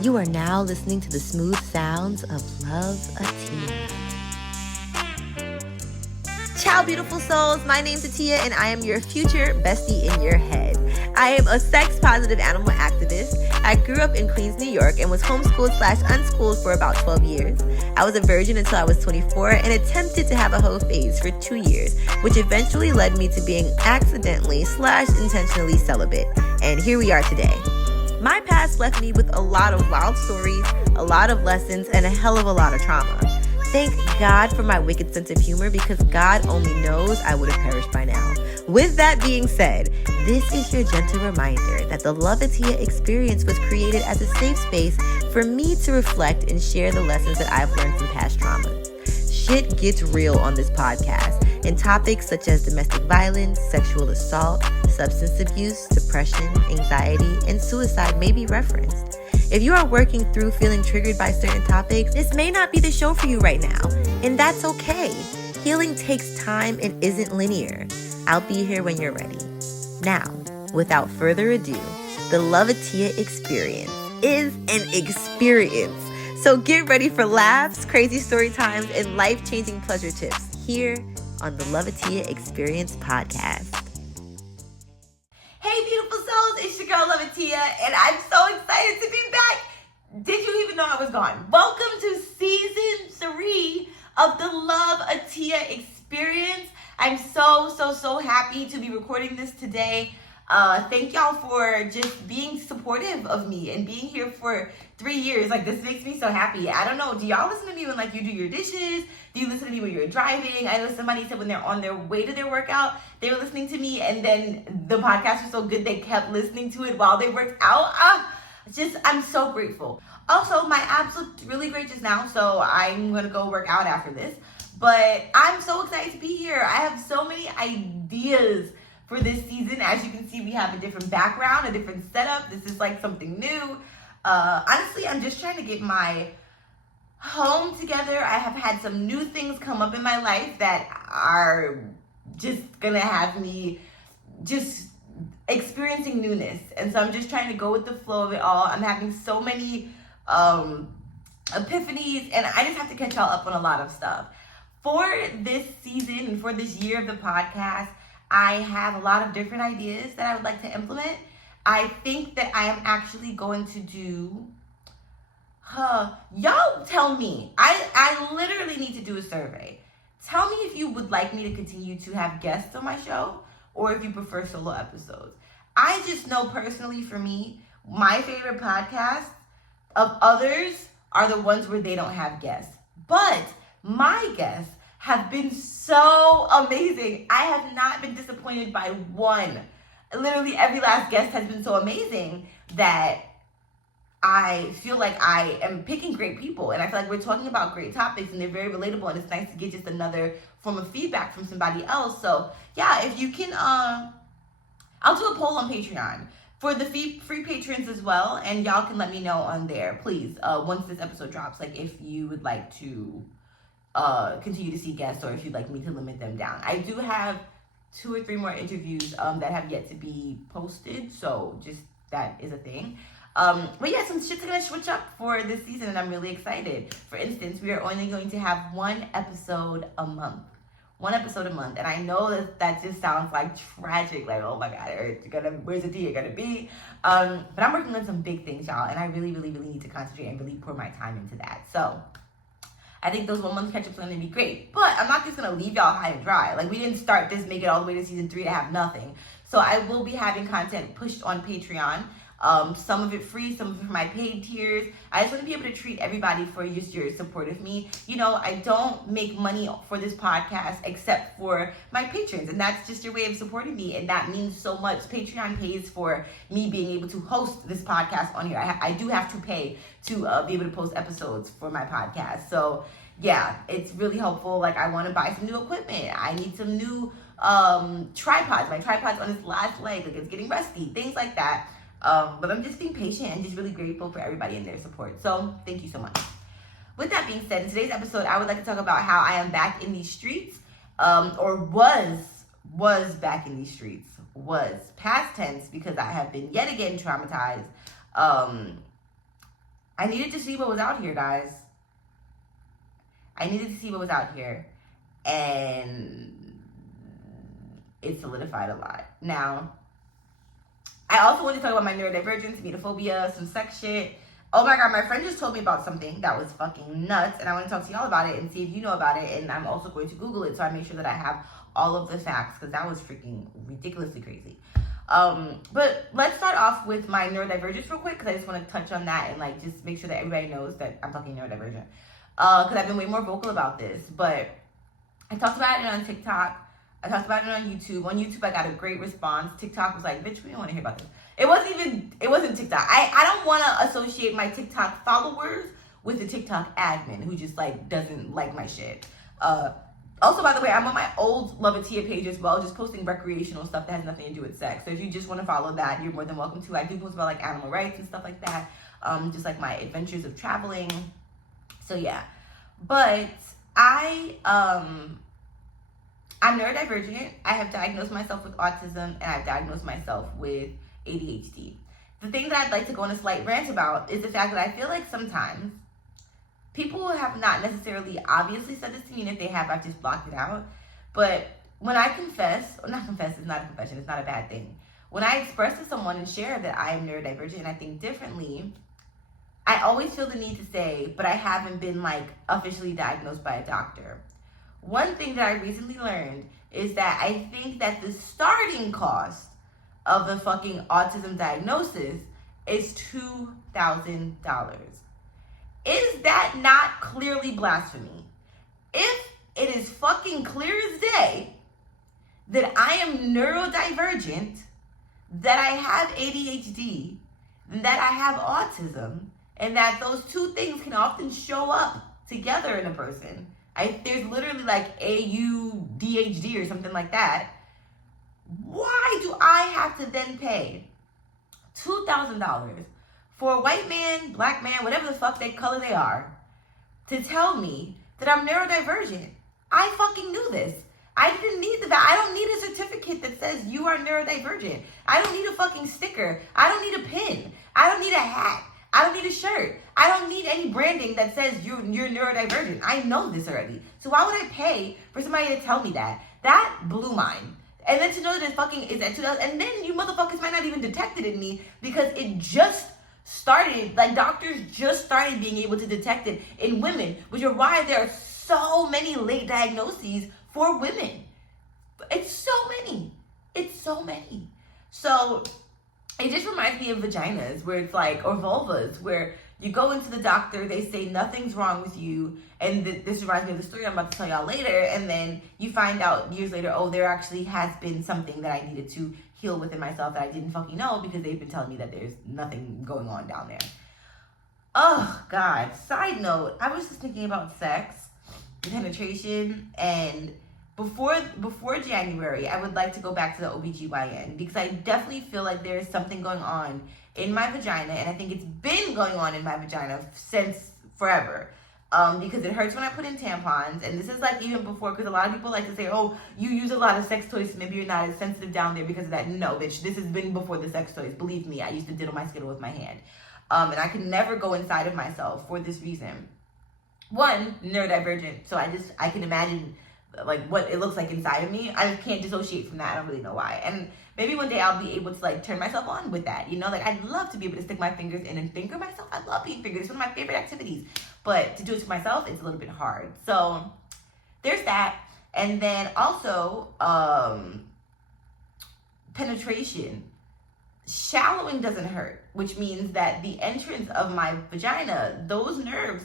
You are now listening to the smooth sounds of Loveatiya. Ciao, beautiful souls. My name's Atiya, and I am your future bestie in your head. I am a sex-positive animal activist. I grew up in Queens, New York, and was homeschooled/unschooled for about 12 years. I was a virgin until I was 24 and attempted to have a hoe phase for 2 years, which eventually led me to being accidentally/intentionally celibate. And here we are today. My past left me with a lot of wild stories, a lot of lessons, and a hell of a lot of trauma. Thank God for my wicked sense of humor, because God only knows I would have perished by now. With that being said, this is your gentle reminder that the Loveatiya experience was created as a safe space for me to reflect and share the lessons that I've learned from past traumas. Shit gets real on this podcast, and topics such as domestic violence, sexual assault, substance abuse, depression, anxiety, and suicide may be referenced. If you are working through feeling triggered by certain topics, this may not be the show for you right now, and that's okay. Healing takes time and isn't linear. I'll be here when you're ready. Now, without further ado, the Loveatiya experience is an experience. So get ready for laughs, crazy story times, and life-changing pleasure tips here on the Loveatiya Experience podcast. Hey, beautiful souls, it's your girl Loveatiya, and I'm so excited to be back. Did you even know I was gone? Welcome to season 3 of the Loveatiya Experience. I'm so happy to be recording this today. Thank y'all for just being supportive of me and being here for 3 years. Like, this makes me so happy. I don't know, do y'all listen to me when you do your dishes? Do you listen to me when you're driving? I know somebody said when they're on their way to their workout, they were listening to me, and then the podcast was so good they kept listening to it while they worked out. I'm so grateful. Also, my abs looked really great just now, so I'm gonna go work out after this. But I'm so excited to be here. I have so many ideas for this season. As you can see, we have a different background, a different setup. This is like something new. Honestly, I'm just trying to get my home together. I have had some new things come up in my life that are just gonna have me just experiencing newness. And so I'm just trying to go with the flow of it all. I'm having so many epiphanies, and I just have to catch y'all up on a lot of stuff. For this season and for this year of the podcast, I have a lot of different ideas that I would like to implement. I think that I am actually going to do, y'all tell me, I literally need to do a survey. Tell me if you would like me to continue to have guests on my show, or if you prefer solo episodes. I just know personally, for me, my favorite podcasts of others are the ones where they don't have guests. But my guests have been so amazing. I have not been disappointed by one. Literally every last guest has been so amazing that I feel like I am picking great people, and I feel like we're talking about great topics, and they're very relatable, and it's nice to get just another form of feedback from somebody else. So yeah, if you can, I'll do a poll on Patreon for the free patrons as well, and y'all can let me know on there, please, once this episode drops, like if you would like to continue to see guests, or if you'd like me to limit them down. I do have 2 or 3 more interviews that have yet to be posted, so just that is a thing. But yeah, some shit's gonna switch up for this season, and I'm really excited. For instance, we are only going to have 1 episode a month. 1 episode a month, and I know that just sounds like tragic, like, oh my God, where's the tea gonna be? But I'm working on some big things, y'all, and I really need to concentrate and really pour my time into that. So I think those 1 month catch-ups are gonna be great, but I'm not just gonna leave y'all high and dry. Like, we didn't start this, make it all the way to season 3 to have nothing. So I will be having content pushed on Patreon. Some of it free, some of it for my paid tiers. I just want to be able to treat everybody for just your support of me. You know, I don't make money for this podcast except for my patrons, and that's just your way of supporting me, and that means so much. Patreon pays for me being able to host this podcast on here. I do have to pay to be able to post episodes for my podcast. So yeah, it's really helpful. Like, I want to buy some new equipment. I need some new tripods. My tripod's on its last leg, like it's getting rusty, things like that. But I'm just being patient and just really grateful for everybody and their support. So thank you so much. With that being said, in today's episode, I would like to talk about how I am back in these streets, or was was back in these streets, was past tense, because I have been yet again traumatized. I needed to see what was out here, guys. I needed to see what was out here, and it solidified a lot. Now, I also want to talk about my neurodivergence, emetophobia, some sex shit. Oh my God, my friend just told me about something that was fucking nuts, and I want to talk to y'all about it and see if you know about it, and I'm also going to Google it so I make sure that I have all of the facts, because that was freaking ridiculously crazy. But let's start off with my neurodivergence real quick, because I just want to touch on that and like just make sure that everybody knows that I'm fucking neurodivergent. Because I've been way more vocal about this, but I talked about it on TikTok. I talked about it on YouTube. On YouTube, I got a great response. TikTok was like, bitch, we don't want to hear about this. It wasn't TikTok. I don't want to associate my TikTok followers with the TikTok admin who just like doesn't like my shit. Also, by the way, I'm on my old Loveatia page as well, just posting recreational stuff that has nothing to do with sex. So if you just want to follow that, you're more than welcome to. I do post about like animal rights and stuff like that. Just like my adventures of traveling. So yeah. But I'm neurodivergent. I have diagnosed myself with autism, and I've diagnosed myself with ADHD. The thing that I'd like to go on a slight rant about is the fact that I feel like sometimes people have not necessarily obviously said this to me, and if they have, I've just blocked it out. But when I confess, or not confess, it's not a confession, it's not a bad thing. When I express to someone and share that I am neurodivergent and I think differently, I always feel the need to say, but I haven't been like officially diagnosed by a doctor. One thing that I recently learned is that I think that the starting cost of the fucking autism diagnosis is $2,000. Is that not clearly blasphemy? If it is fucking clear as day that I am neurodivergent, that I have ADHD, that I have autism, and that those two things can often show up together in a person. There's literally like AUDHD or something like that. Why do I have to then pay $2,000 for a white man, black man, whatever the fuck color they are, to tell me that I'm neurodivergent? I fucking knew this. I didn't need I don't need a certificate that says you are neurodivergent. I don't need a fucking sticker. I don't need a pin. I don't need a hat. I don't need a shirt. I don't need any branding that says you're neurodivergent. I know this already. So why would I pay for somebody to tell me that? That blew mine. And then to know that it fucking is at 2000, and then you motherfuckers might not even detect it in me because it just started, like doctors just started being able to detect it in women, which are why there are so many late diagnoses for women. It's so many. It's so many. So it just reminds me of vaginas where it's like, or vulvas, where you go into the doctor, they say nothing's wrong with you, and this reminds me of the story I'm about to tell y'all later, and then you find out years later, oh, there actually has been something that I needed to heal within myself that I didn't fucking know because they've been telling me that there's nothing going on down there. Oh, God. Side note, I was just thinking about sex, penetration, and before January, I would like to go back to the OBGYN because I definitely feel like there is something going on in my vagina, and I think it's been going on in my vagina since forever. Because it hurts when I put in tampons, and this is like even before, because a lot of people like to say, oh, you use a lot of sex toys, so maybe you're not as sensitive down there because of that. No, bitch, this has been before the sex toys. Believe me, I used to diddle my skittle with my hand. And I could never go inside of myself for this reason. One, neurodivergent, so I can imagine like what it looks like inside of me. I just can't dissociate from that. I don't really know why. And maybe one day I'll be able to like turn myself on with that, you know, like I'd love to be able to stick my fingers in and finger myself. I love being fingered. It's one of my favorite activities, but to do it to myself, it's a little bit hard. So there's that. And then also penetration. Shallowing doesn't hurt, which means that the entrance of my vagina, those nerves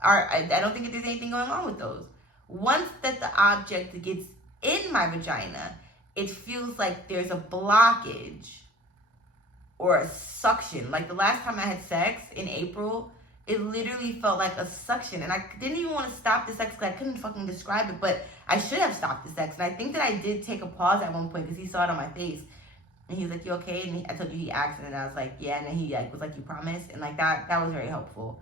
are, I don't think that there's anything going on with those. Once that the object gets in my vagina, it feels like there's a blockage or a suction. Like the last time I had sex in April, it literally felt like a suction. And I didn't even want to stop the sex because I couldn't fucking describe it, but I should have stopped the sex. And I think that I did take a pause at one point because he saw it on my face. And he was like, you okay? And I told you he asked, and I was like, yeah. And then he like was like, you promise? And like that was very helpful.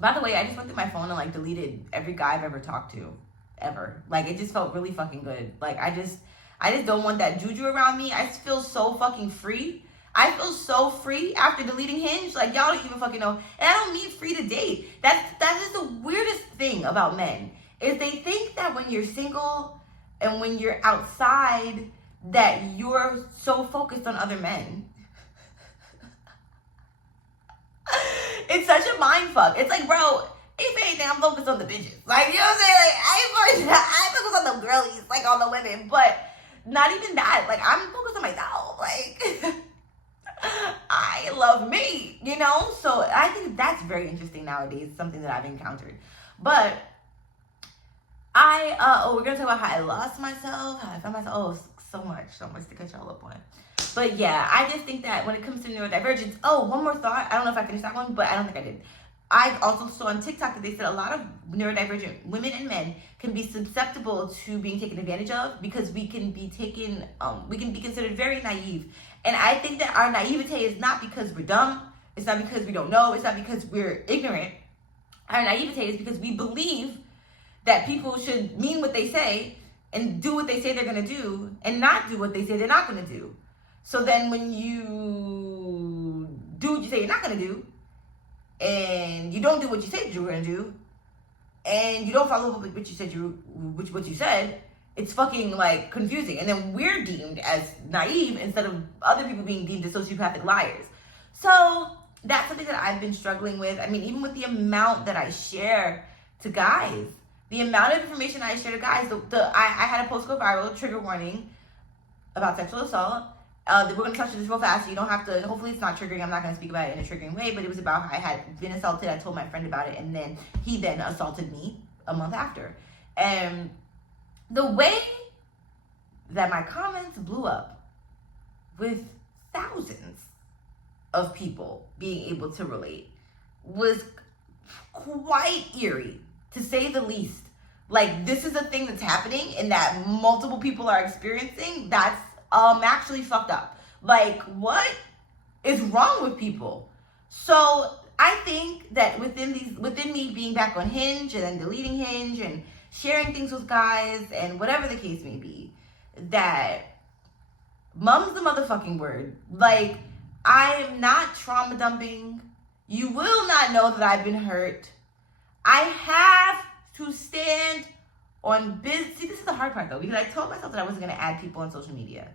By the way, I just went through my phone and like deleted every guy I've ever talked to. ever. Like, it just felt really fucking good. Like, I just don't want that juju around me. I feel so fucking free. I feel so free after deleting Hinge. Like, y'all don't even fucking know. And I don't mean free to date. That is the weirdest thing about men, is they think that when you're single and when you're outside that you're so focused on other men. It's such a mind fuck. It's like, bro, if anything, I'm focused on the bitches. Like, you know what I'm saying? Like, I focus on the girlies, like on the women, but not even that. Like, I'm focused on myself. Like, I love me, you know? So I think that's very interesting nowadays, something that I've encountered. But we're gonna talk about how I lost myself, how I found myself. Oh, so much to catch y'all up on. But yeah, I just think that when it comes to neurodivergence, one more thought. I don't know if I finished that one, but I don't think I did. I also saw on TikTok that they said a lot of neurodivergent women and men can be susceptible to being taken advantage of because we can be considered very naive. And I think that our naivete is not because we're dumb. It's not because we don't know. It's not because we're ignorant. Our naivete is because we believe that people should mean what they say and do what they say they're going to do and not do what they say they're not going to do. So then when you do what you say you're not going to do, and you don't do what you said you were going to do, and you don't follow up with what you said, it's fucking like confusing. And then we're deemed as naive instead of other people being deemed as sociopathic liars. So that's something that I've been struggling with. I mean, even with the amount that I share to guys, the amount of information I share to guys, I had a post go viral, trigger warning, about sexual assault. We're going to touch on this real fast, so you don't have to, hopefully it's not triggering, I'm not going to speak about it in a triggering way, but it was about how I had been assaulted. I told my friend about it, and then he then assaulted me a month after. And the way that my comments blew up with thousands of people being able to relate was quite eerie, to say the least. Like, this is a thing that's happening and that multiple people are experiencing. That's actually fucked up. Like, what is wrong with people? So I think that within me being back on Hinge and then deleting Hinge and sharing things with guys and whatever the case may be, that mum's the motherfucking word. Like, I am not trauma dumping. You will not know that I've been hurt. I have to stand on business. See, this is the hard part though, because I told myself that I wasn't going to add people on social media,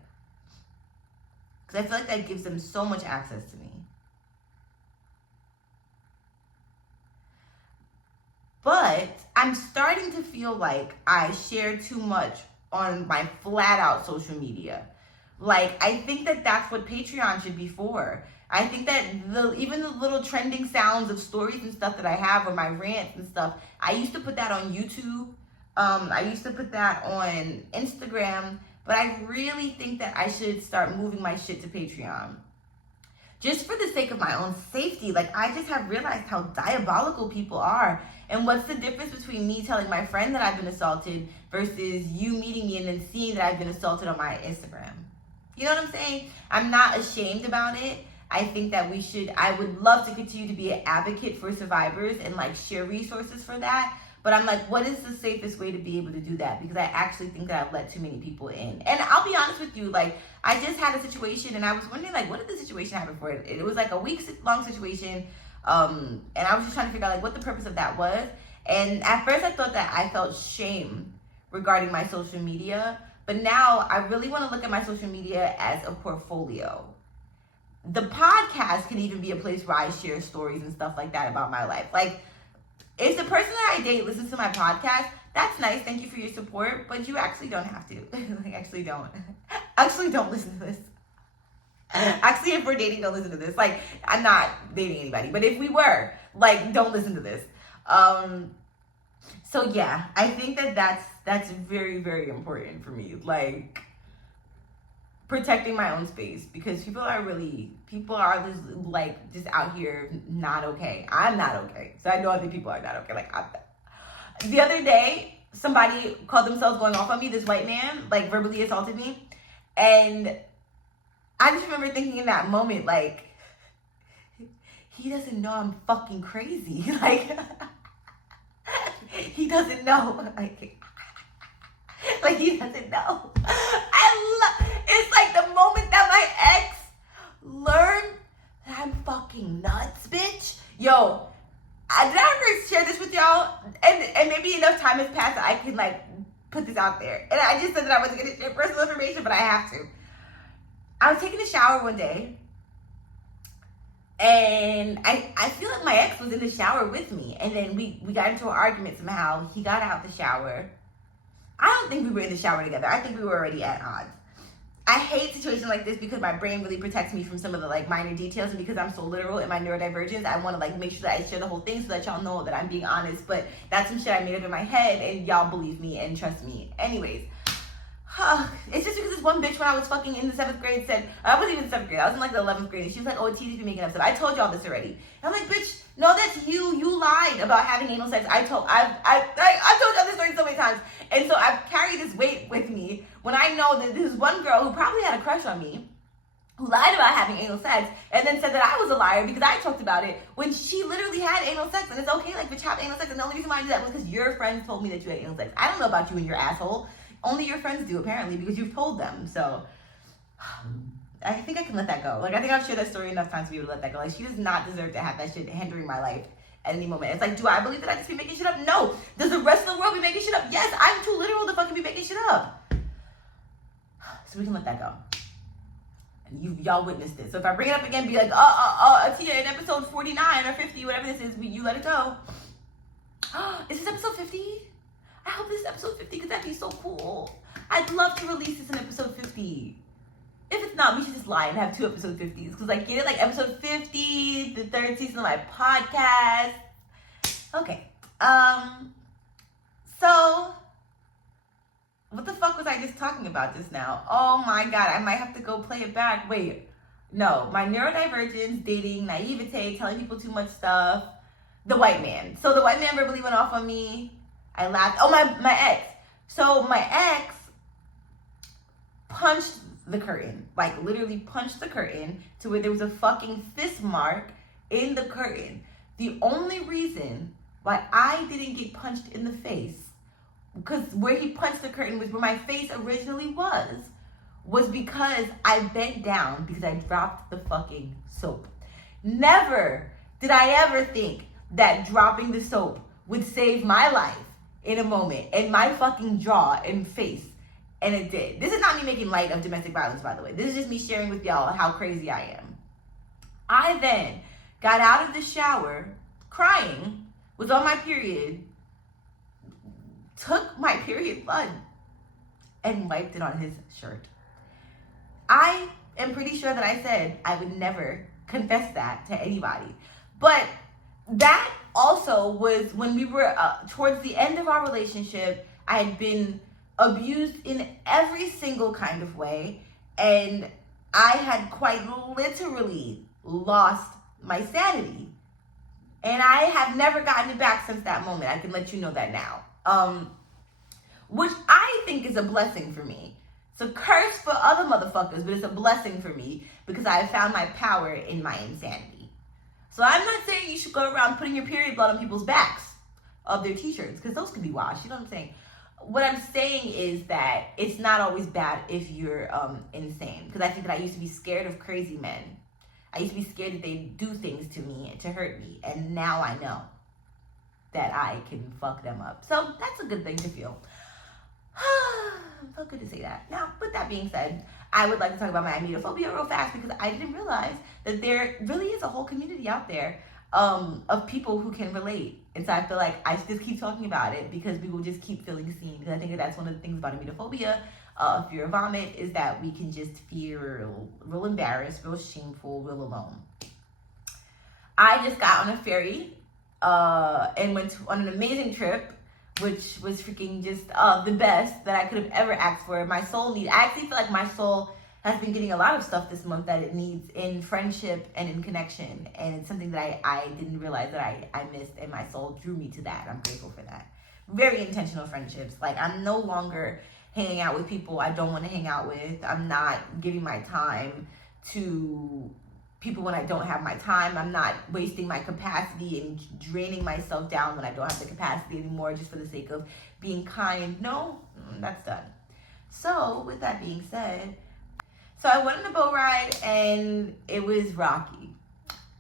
because I feel like that gives them so much access to me. But I'm starting to feel like I share too much on my flat out social media. Like, I think that that's what Patreon should be for. I think that even the little trending sounds of stories and stuff that I have, or my rants and stuff, I used to put that on YouTube. I used to put that on Instagram. But I really think that I should start moving my shit to Patreon. Just for the sake of my own safety. Like, I just have realized how diabolical people are. And what's the difference between me telling my friend that I've been assaulted versus you meeting me and then seeing that I've been assaulted on my Instagram? You know what I'm saying? I'm not ashamed about it. I think that I would love to continue to be an advocate for survivors and like share resources for that. But I'm like, what is the safest way to be able to do that? Because I actually think that I've let too many people in. And I'll be honest with you, like, I just had a situation and I was wondering, like, what did the situation happen for? It was like a week-long situation. And I was just trying to figure out, like, what the purpose of that was. And at first I thought that I felt shame regarding my social media. But now I really want to look at my social media as a portfolio. The podcast can even be a place where I share stories and stuff like that about my life. Like, if the person that I date listens to my podcast, that's nice. Thank you for your support. But you actually don't have to. Like, actually don't. Actually don't listen to this. Actually, if we're dating, don't listen to this. Like, I'm not dating anybody. But if we were, like, don't listen to this. So, yeah. I think that that's very, very important for me. Like, protecting my own space, because people are just like just out here not okay. I'm not okay, so I know other people are not okay. Like, the other day, somebody called themselves going off on me. This white man like verbally assaulted me, and I just remember thinking in that moment, like, he doesn't know I'm fucking crazy. Like, he doesn't know. Like, Like, he doesn't know. It's like the moment that my ex learned that I'm fucking nuts, bitch. Yo, did I ever share this with y'all? And maybe enough time has passed that I can, like, put this out there. And I just said that I wasn't going to share personal information, but I have to. I was taking a shower one day, and I feel like my ex was in the shower with me. And then we got into an argument somehow. He got out the shower. I don't think we were in the shower together. I think we were already at odds. I hate situations like this because my brain really protects me from some of the, like, minor details, and because I'm so literal in my neurodivergence, I want to, like, make sure that I share the whole thing so that y'all know that I'm being honest. But that's some shit I made up in my head, and y'all believe me and trust me. Anyways, it's just because this one bitch when I was fucking in the 7th grade said, I wasn't even in the 7th grade, I was in like the 11th grade, and she was like, oh, TD's be making up stuff. I told y'all this already. And I'm like, bitch, no, that's you lied about having anal sex. I've told y'all this story so many times. And so I've carried this weight with me when I know that this one girl who probably had a crush on me, who lied about having anal sex, and then said that I was a liar because I talked about it when she literally had anal sex. And it's okay, like, bitch, have anal sex. And the only reason why I did that was because your friends told me that you had anal sex. I don't know about you and your asshole. Only your friends do, apparently, because you've told them. So I think I can let that go. Like, I think I've shared that story enough times to be able to let that go. Like, she does not deserve to have that shit hindering my life at any moment. It's like, do I believe that I just be making shit up? No. Does the rest of the world be making shit up? Yes, I'm too literal to fucking be making shit up. So we can let that go. And y'all witnessed it. So if I bring it up again, be like, Atiya, in episode 49 or 50, whatever this is, you let it go. Is this episode 50? I hope this is episode 50 because that'd be so cool. I'd love to release this in episode 50. If it's not, we should just lie and have 2 episode 50s. Because I get it, like episode 50, the 3rd season of my podcast. Okay. So, what the fuck was I just talking about just now? Oh my God, I might have to go play it back. Wait, no. My neurodivergence, dating, naivete, telling people too much stuff. The white man. So the white man verbally went off on me. I laughed. Oh, my ex. So my ex punched the curtain. Like, literally punched the curtain to where there was a fucking fist mark in the curtain. The only reason why I didn't get punched in the face, because where he punched the curtain was where my face originally was because I bent down because I dropped the fucking soap. Never did I ever think that dropping the soap would save my life in a moment, and my fucking jaw and face, and it did. This is not me making light of domestic violence, by the way. This is just me sharing with y'all how crazy I am. I then got out of the shower, crying, was on my period, took my period blood, and wiped it on his shirt. I am pretty sure that I said I would never confess that to anybody. But that also was when we were towards the end of our relationship. I had been abused in every single kind of way, and I had quite literally lost my sanity, and I have never gotten it back since that moment. I can let you know that now, which I think is a blessing for me. It's a curse for other motherfuckers, but it's a blessing for me because I have found my power in my insanity. So I'm not saying you should go around putting your period blood on people's backs of their t-shirts, because those could be washed. You know what I'm saying? What I'm saying is that it's not always bad if you're insane. Because I think that I used to be scared of crazy men. I used to be scared that they do things to me to hurt me. And now I know that I can fuck them up. So that's a good thing to feel. Felt good to say that. Now, with that being said, I would like to talk about my emetophobia real fast, because I didn't realize that there really is a whole community out there of people who can relate. And so I feel like I should just keep talking about it because we will just keep feeling seen. Because I think that that's one of the things about emetophobia, fear of vomit, is that we can just feel real embarrassed, real shameful, real alone. I just got on a ferry and went on an amazing trip, which was freaking just the best that I could have ever asked for. My soul needs, I actually feel like my soul has been getting a lot of stuff this month that it needs in friendship and in connection. And it's something that I didn't realize that I missed, and my soul drew me to that. I'm grateful for that. Very intentional friendships. Like, I'm no longer hanging out with people I don't want to hang out with. I'm not giving my time to people when I don't have my time. I'm not wasting my capacity and draining myself down when I don't have the capacity anymore just for the sake of being kind. No, that's done. So with that being said, so I went on a boat ride and it was rocky.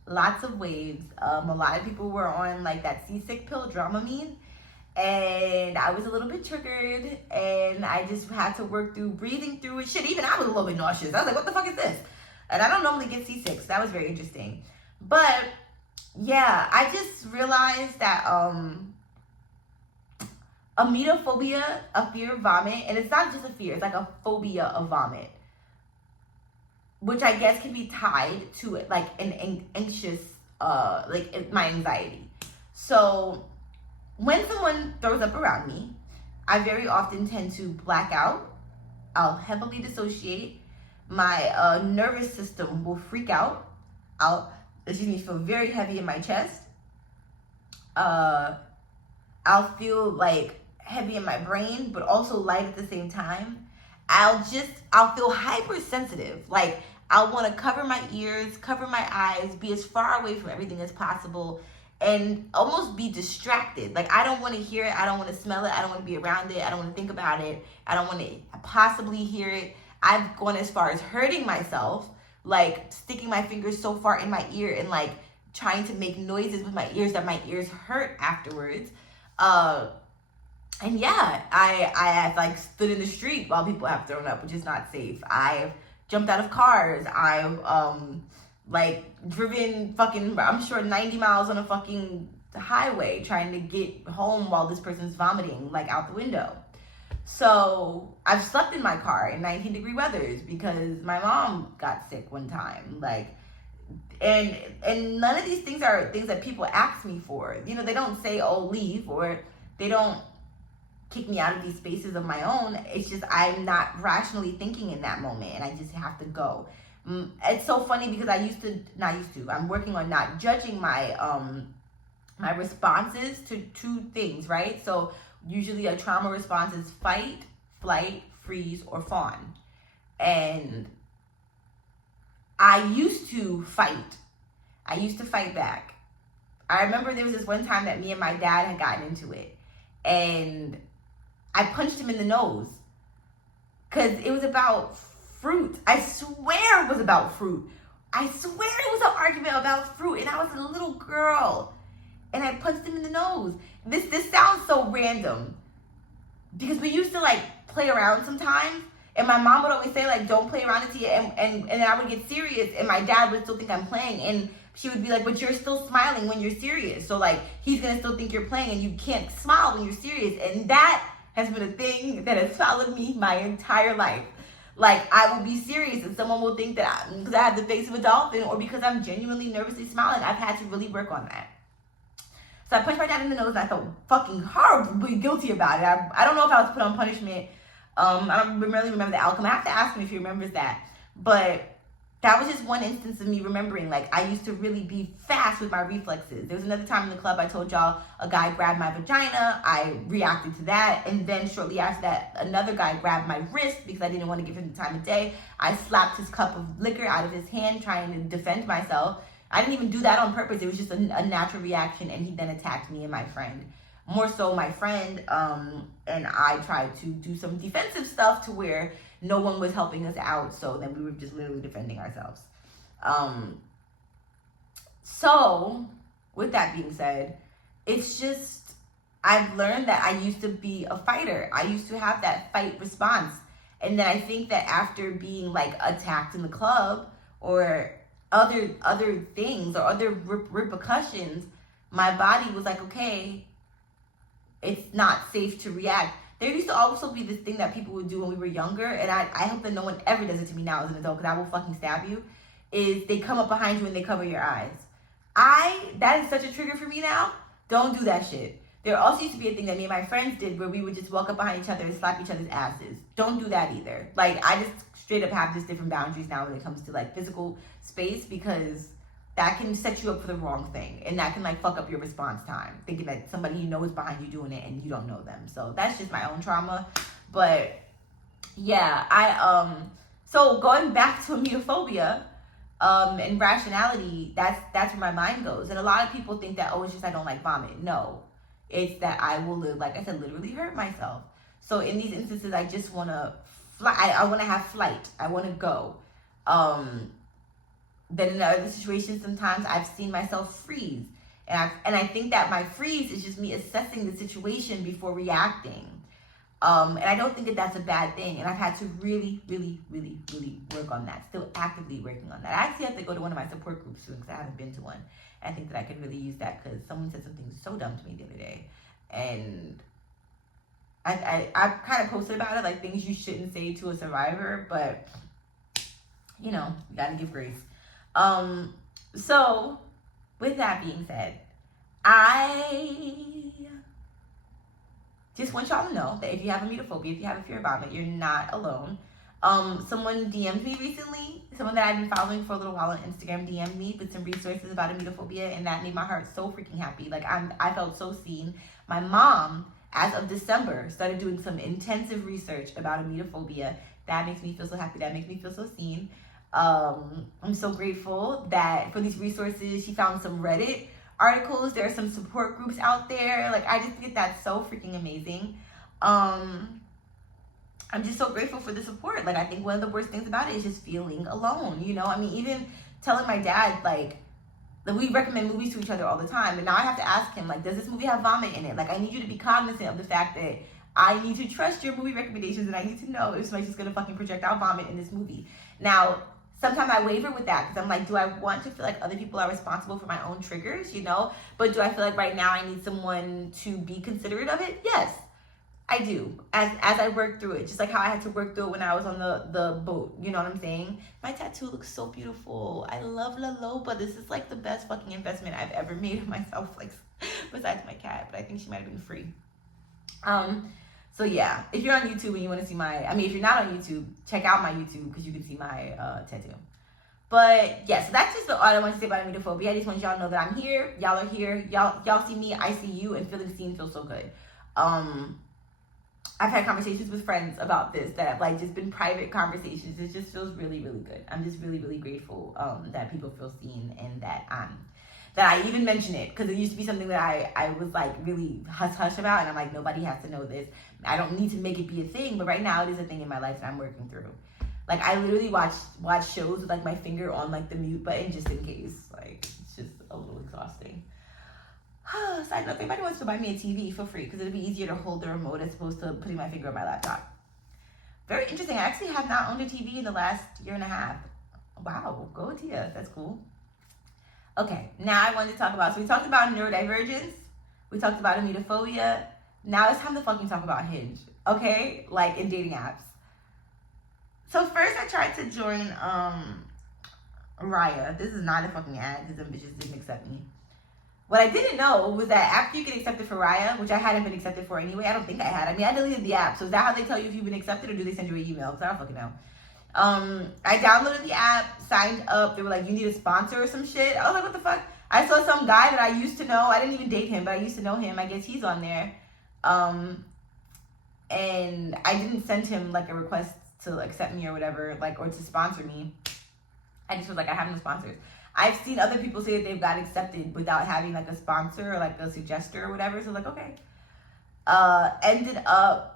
Lots of waves. A lot of people were on like that seasick pill, Dramamine. And I was a little bit triggered and I just had to work through breathing through it. Shit, even I was a little bit nauseous. I was like, what the fuck is this? And I don't normally get seasick, so that was very interesting. But yeah, I just realized that emetophobia, a fear of vomit, and it's not just a fear, it's like a phobia of vomit, which I guess can be tied to like an anxious, like my anxiety. So when someone throws up around me, I very often tend to black out. I'll heavily dissociate. My nervous system will freak out. I'll feel very heavy in my chest. I'll feel like heavy in my brain, but also light at the same time. I'll feel hypersensitive. Like I'll want to cover my ears, cover my eyes, be as far away from everything as possible, and almost be distracted. Like I don't want to hear it, I don't want to smell it, I don't want to be around it, I don't want to think about it, I don't want to possibly hear it. I've gone as far as hurting myself, like sticking my fingers so far in my ear and like trying to make noises with my ears that my ears hurt afterwards. And yeah, I have like stood in the street while people have thrown up, which is not safe. I've jumped out of cars. I've like driven fucking, I'm sure 90 miles on a fucking highway trying to get home while this person's vomiting like out the window. So I've slept in my car in 19-degree weathers because my mom got sick one time. Like, and none of these things are things that people ask me for. You know, they don't say, oh, leave, or they don't kick me out of these spaces of my own. It's just I'm not rationally thinking in that moment and I just have to go. It's so funny because I'm working on not judging my my responses to two things, right? So usually a trauma response is fight, flight, freeze, or fawn. And I used to fight. I used to fight back. I remember there was this one time that me and my dad had gotten into it. And I punched him in the nose. Because it was about fruit. I swear it was about fruit. I swear it was an argument about fruit. And I was a little girl. And I punched him in the nose. This sounds so random. Because we used to like play around sometimes. And my mom would always say like, don't play around until you, and then I would get serious. And my dad would still think I'm playing. And she would be like, but you're still smiling when you're serious. So like, he's going to still think you're playing and you can't smile when you're serious. And that has been a thing that has followed me my entire life. Like, I will be serious and someone will think that because I have the face of a dolphin or because I'm genuinely nervously smiling. I've had to really work on that. So I punched my dad in the nose and I felt fucking horribly guilty about it. I don't know if I was put on punishment. I don't really remember the outcome. I have to ask him if he remembers that. But that was just one instance of me remembering, like, I used to really be fast with my reflexes. There was another time in the club I told y'all a guy grabbed my vagina. I reacted to that. And then shortly after that, another guy grabbed my wrist because I didn't want to give him the time of day. I slapped his cup of liquor out of his hand trying to defend myself. I didn't even do that on purpose. It was just a natural reaction. And he then attacked me and my friend. More so my friend, and I tried to do some defensive stuff to where no one was helping us out. So then we were just literally defending ourselves. So with that being said, it's just, I've learned that I used to be a fighter. I used to have that fight response. And then I think that after being like attacked in the club or other things or other repercussions, my body was like, okay, it's not safe to react. There used to also be this thing that people would do when we were younger, and I hope that no one ever does it to me now as an adult, because I will fucking stab you, is they come up behind you and they cover your eyes. That is such a trigger for me now. Don't do that shit. There also used to be a thing that me and my friends did where we would just walk up behind each other and slap each other's asses. Don't do that either. Like, I just straight up have just different boundaries now when it comes to like physical space, because that can set you up for the wrong thing. And that can like fuck up your response time, thinking that somebody you know is behind you doing it and you don't know them. So that's just my own trauma. But yeah, so going back to emetophobia, And rationality, that's where my mind goes. And a lot of people think that, oh, it's just I don't like vomit. No, it's that I will, like I said, literally hurt myself. So in these instances, I just want to fly. I want to have flight. I want to go. Then in other situations, sometimes I've seen myself freeze. And I think that my freeze is just me assessing the situation before reacting. And I don't think that that's a bad thing. And I've had to really, really, really, really work on that. Still actively working on that. I actually have to go to one of my support groups soon because I haven't been to one. I think that I could really use that because someone said something so dumb to me the other day. And I kind of posted about it, like things you shouldn't say to a survivor. But, you know, you got to give grace. So, with that being said, I just want y'all to know that if you have emetophobia, if you have a fear of vomit, you're not alone. Someone DM'd me recently, someone that I've been following for a little while on Instagram DM'd me with some resources about emetophobia, and that made my heart so freaking happy. Like, I felt so seen. My mom, as of December, started doing some intensive research about emetophobia. That makes me feel so happy. That makes me feel so seen. I'm so grateful that for these resources, she found some Reddit articles. There are some support groups out there. Like, I just think that's so freaking amazing. I'm just so grateful for the support. Like, I think one of the worst things about it is just feeling alone, you know? I mean, even telling my dad, like we recommend movies to each other all the time, and now I have to ask him, like, does this movie have vomit in it? Like, I need you to be cognizant of the fact that I need to trust your movie recommendations, and I need to know if somebody's just gonna fucking project out vomit in this movie. Now, sometimes I waver with that because I'm like, do I want to feel like other people are responsible for my own triggers, you know? But do I feel like right now I need someone to be considerate of it? Yes, I do. As I work through it, just like how I had to work through it when I was on the boat, you know what I'm saying? My tattoo looks so beautiful. I love La Loba. This is like the best fucking investment I've ever made of myself, like besides my cat, but I think she might have been free. So yeah, if you're on YouTube and you want to see if you're not on YouTube, check out my YouTube because you can see my tattoo. But yeah, so that's just all I want to say about emetophobia. I just want y'all to know that I'm here. Y'all are here. Y'all see me. I see you, and feeling seen feels so good. I've had conversations with friends about this that have like just been private conversations. It just feels really, really good. I'm just really, really grateful that people feel seen and that I even mention it, because it used to be something that I was like really hush about, and I'm like, nobody has to know this. I don't need to make it be a thing, but right now it is a thing in my life that I'm working through. Like, I literally watch shows with like my finger on like the mute button just in case. Like, it's just a little exhausting. Side note, if anybody wants to buy me a TV, feel free, because it'll be easier to hold the remote as opposed to putting my finger on my laptop. Very interesting. I actually have not owned a TV in the last year and a half. Wow, go Tia. That's cool. Okay, now I wanted to talk about, so we talked about neurodivergence, we talked about emetophobia, now it's time to fucking talk about Hinge, okay? Like, in dating apps. So first I tried to join Raya. This is not a fucking ad, because them bitches didn't accept me. What I didn't know was that after you get accepted for Raya, which I hadn't been accepted for anyway, I don't think I had. I mean, I deleted the app, so is that how they tell you if you've been accepted, or do they send you an email? Because I don't fucking know. I downloaded the app, signed up. They were like, you need a sponsor or some shit. I was like, what the fuck? I saw some guy that I used to know. I didn't even date him, but I used to know him. I guess he's on there. And I didn't send him like a request to accept me or whatever, like, or to sponsor me. I just was like, I have no sponsors. I've seen other people say that they've got accepted without having like a sponsor or like a suggester or whatever. So I was like, okay. Ended up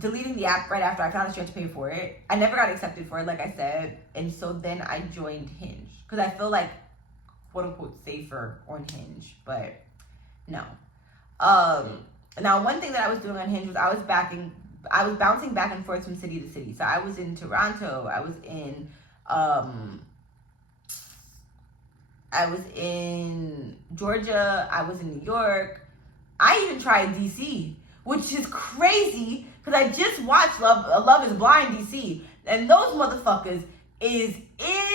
deleting the app right after I found out you had to pay for it. I never got accepted for it, like I said. And so then I joined Hinge because I feel like, quote unquote, safer on Hinge, but no. Now, one thing that I was doing on Hinge was I was bouncing back and forth from city to city. So I was in Toronto, I was in Georgia, I was in New York. I even tried DC, which is crazy because I just watched Love is Blind DC, and those motherfuckers is insane.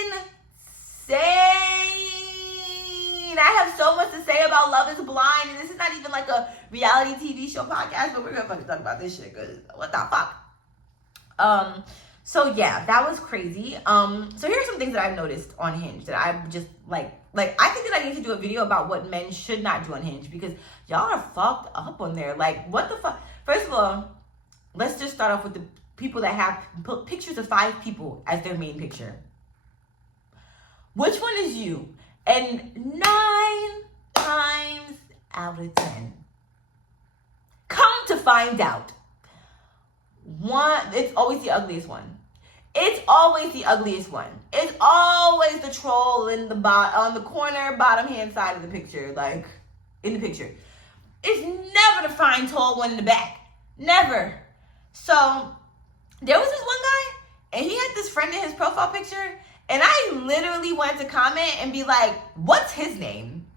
I have so much to say about Love is Blind, and this is not even like a reality TV show podcast, but we're gonna fucking talk about this shit because what the fuck. So yeah, that was crazy. So here's some things that I've noticed on Hinge that I'm just like I think that I need to do a video about what men should not do on Hinge because y'all are fucked up on there. Like, what the fuck? First of all, let's just start off with people that have put pictures of 5 people as their main picture. Which one is you? And 9 times out of 10, come to find out, it's always the ugliest one. It's always the ugliest one. It's always the troll in on the corner bottom hand side of the picture, like in the picture. It's never the fine tall one in the back. Never. So there was this one guy, and he had this friend in his profile picture, and I literally wanted to comment and be like, what's his name?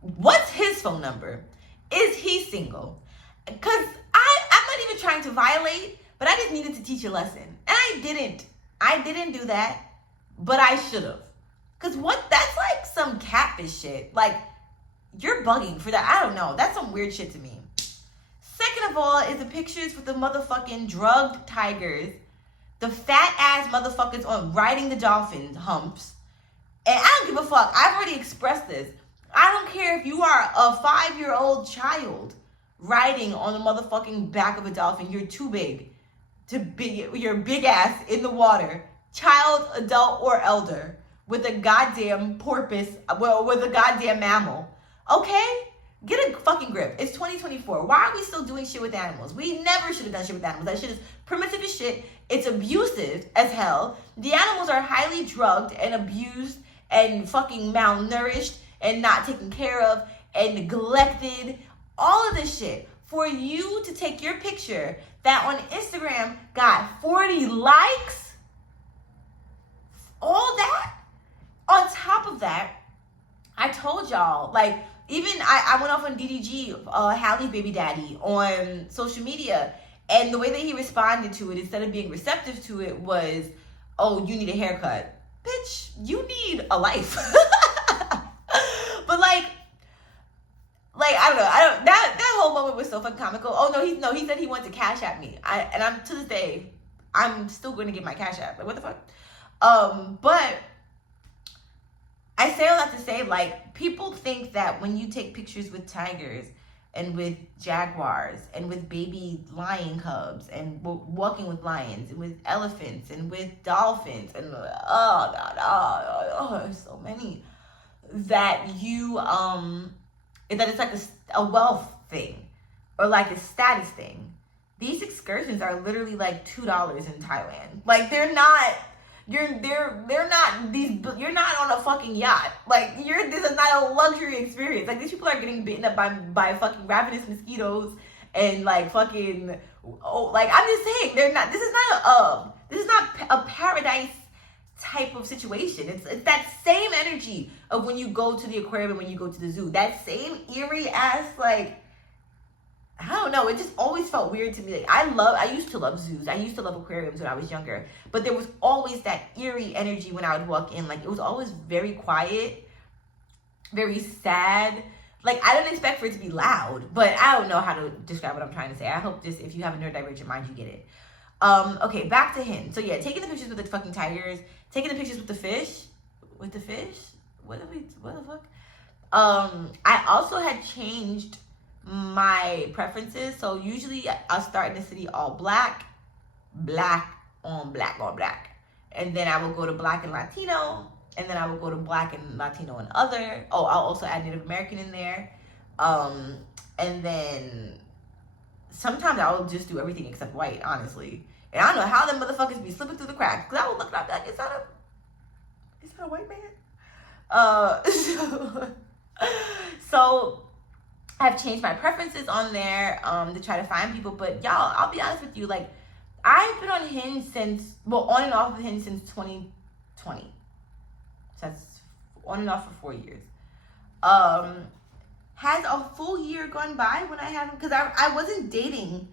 What's his phone number? Is he single? Because I'm not even trying to violate, but I just needed to teach a lesson. And I didn't. I didn't do that, but I should have. Because that's like some catfish shit. Like, you're bugging for that. I don't know. That's some weird shit to me. Second of all is the pictures with the motherfucking drugged tigers, the fat ass motherfuckers on riding the dolphin humps. And I don't give a fuck. I've already expressed this. I don't care if you are a 5-year-old child riding on the motherfucking back of a dolphin. You're too big to be your big ass in the water, child, adult, or elder, with a goddamn porpoise, well, with a goddamn mammal. Okay? Get a fucking grip. It's 2024. Why are we still doing shit with animals? We never should have done shit with animals. That shit is primitive as shit. It's abusive as hell. The animals are highly drugged and abused and fucking malnourished and not taken care of and neglected. All of this shit. For you to take your picture that on Instagram got 40 likes, all that, on top of that, I told y'all, like, even I went off on DDG, Hallie's baby daddy, on social media, and the way that he responded to it, instead of being receptive to it, was, oh, you need a haircut. Bitch, you need a life. But I don't know. That whole moment was so fucking comical. Oh no, he said he wanted to cash at me. And I'm to this day, I'm still going to get my cash app. Like, what the fuck? But I say all that to say, like, people think that when you take pictures with tigers and with jaguars and with baby lion cubs and walking with lions and with elephants and with dolphins and there's so many, that you that it's like a wealth thing or like a status thing. These excursions are literally like $2 in Thailand. Like, they're not. You're not on a fucking yacht. Like, this is not a luxury experience. Like, these people are getting bitten up by fucking ravenous mosquitoes and like fucking, like, I'm just saying, this is not a paradise type of situation. It's that same energy of when you go to the aquarium and when you go to the zoo. That same eerie ass, like, I don't know, it just always felt weird to me. Like, I used to love zoos. I used to love aquariums when I was younger. But there was always that eerie energy when I would walk in. Like, it was always very quiet, very sad. Like, I didn't expect for it to be loud, but I don't know how to describe what I'm trying to say. I hope this, if you have a neurodivergent mind, you get it. Okay, back to him. So yeah, taking the pictures with the fucking tigers, taking the pictures with the fish. With the fish? What the fuck? I also had changed my preferences. So usually I'll start in the city all black on black. And then I will go to black and Latino. And then I will go to black and Latino and other. Oh, I'll also add Native American in there. And then sometimes I'll just do everything except white, honestly. And I don't know how them motherfuckers be slipping through the cracks. Because I will look like that. Is that a white man? So I've changed my preferences on there to try to find people. But y'all, I'll be honest with you. Like, I've been on Hinge on and off of Hinge since 2020. So that's on and off for 4 years. Has a full year gone by when I haven't, because I wasn't dating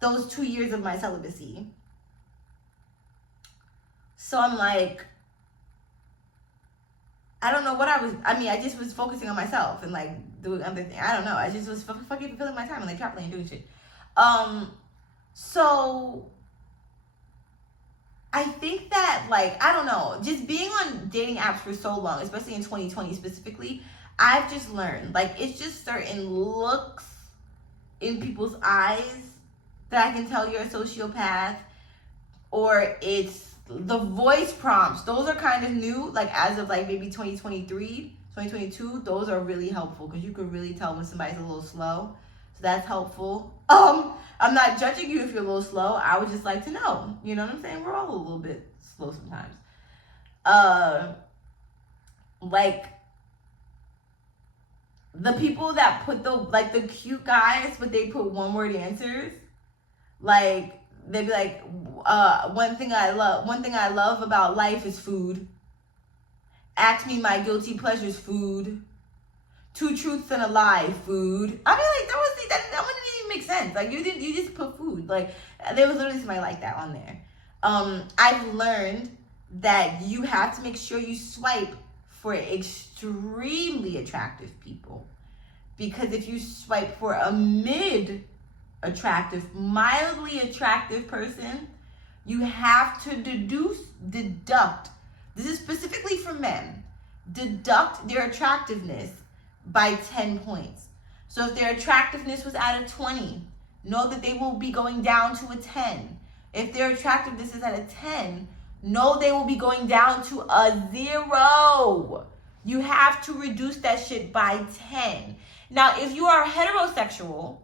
those 2 years of my celibacy. So I'm like, I don't know what I just was focusing on myself and like doing other things. I don't know. I just was fucking fulfilling my time and like traveling and doing shit. So I think that, like, I don't know, just being on dating apps for so long, especially in 2020 specifically, I've just learned, like, it's just certain looks in people's eyes that I can tell you're a sociopath. or it's the voice prompts. Those are kind of new, like as of like maybe 2023, 2022. Those are really helpful because you can really tell when somebody's a little slow. So that's helpful. I'm not judging you if you're a little slow. I would just like to know. You know what I'm saying? We're all a little bit slow sometimes. Like the people that put the cute guys, but they put one word answers. Like they'd be like, one thing I love about life is food. Ask me my guilty pleasures, food. 2 truths and a lie, food. I mean, like that one didn't even make sense. Like you just put food. Like there was literally somebody like that on there. I've learned that you have to make sure you swipe for extremely attractive people, because if you swipe for a mildly attractive person, you have to deduct. This is specifically for men. Deduct their attractiveness by 10 points. So if their attractiveness was at a 20, know that they will be going down to a 10. If their attractiveness is at a 10, know they will be going down to a 0. You have to reduce that shit by 10. Now, if you are heterosexual,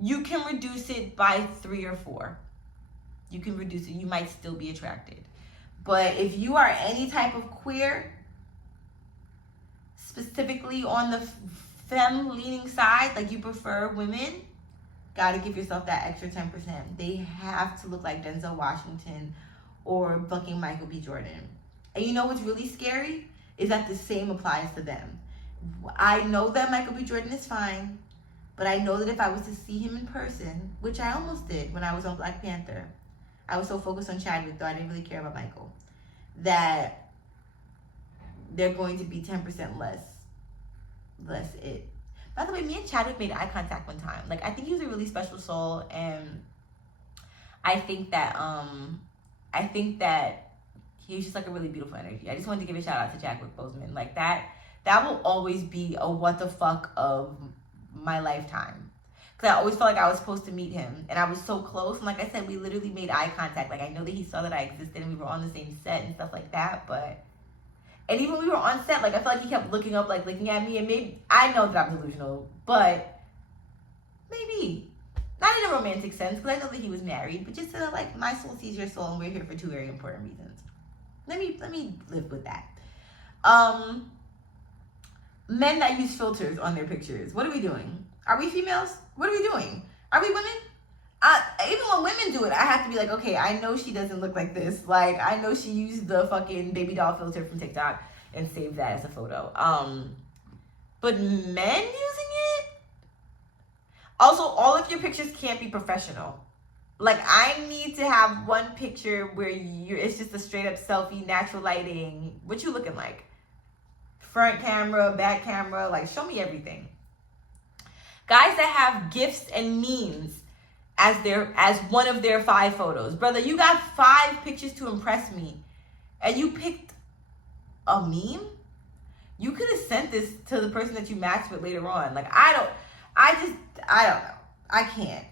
you can reduce it by 3 or 4. You can reduce it. You might still be attracted. But if you are any type of queer, specifically on the femme-leaning side, like you prefer women, gotta give yourself that extra 10%. They have to look like Denzel Washington or fucking Michael B. Jordan. And you know what's really scary? Is that the same applies to them. I know that Michael B. Jordan is fine, but I know that if I was to see him in person, which I almost did when I was on Black Panther, I was so focused on Chadwick, though I didn't really care about Michael, that they're going to be 10% less it. By the way, me and Chadwick made eye contact one time. Like, I think he was a really special soul, and I think that he was just like a really beautiful energy. I just wanted to give a shout out to Chadwick Boseman. Like that will always be a what the fuck of my lifetime. Because I always felt like I was supposed to meet him, and I was so close. And like I said, we literally made eye contact. Like, I know that he saw that I existed, and we were on the same set and stuff like that. And even when we were on set, like, I felt like he kept looking up, like, looking at me. And maybe, I know that I'm delusional, but maybe. Not in a romantic sense, because I know that he was married. But just to, like, my soul sees your soul, and we're here for 2 very important reasons. Let me live with that. Men that use filters on their pictures. What are we doing? Are we females? What are we doing? Are we women? Even when women do it, I have to be like, okay, I know she doesn't look like this. Like, I know she used the fucking baby doll filter from TikTok and saved that as a photo. But men using it? Also, all of your pictures can't be professional. Like, I need to have one picture where it's just a straight up selfie, natural lighting. What you looking like? Front camera, back camera, like, show me everything. Guys that have GIFs and memes as one of their 5 photos. Brother, you got 5 pictures to impress me, and you picked a meme? You could have sent this to the person that you matched with later on. Like, I don't know. I can't.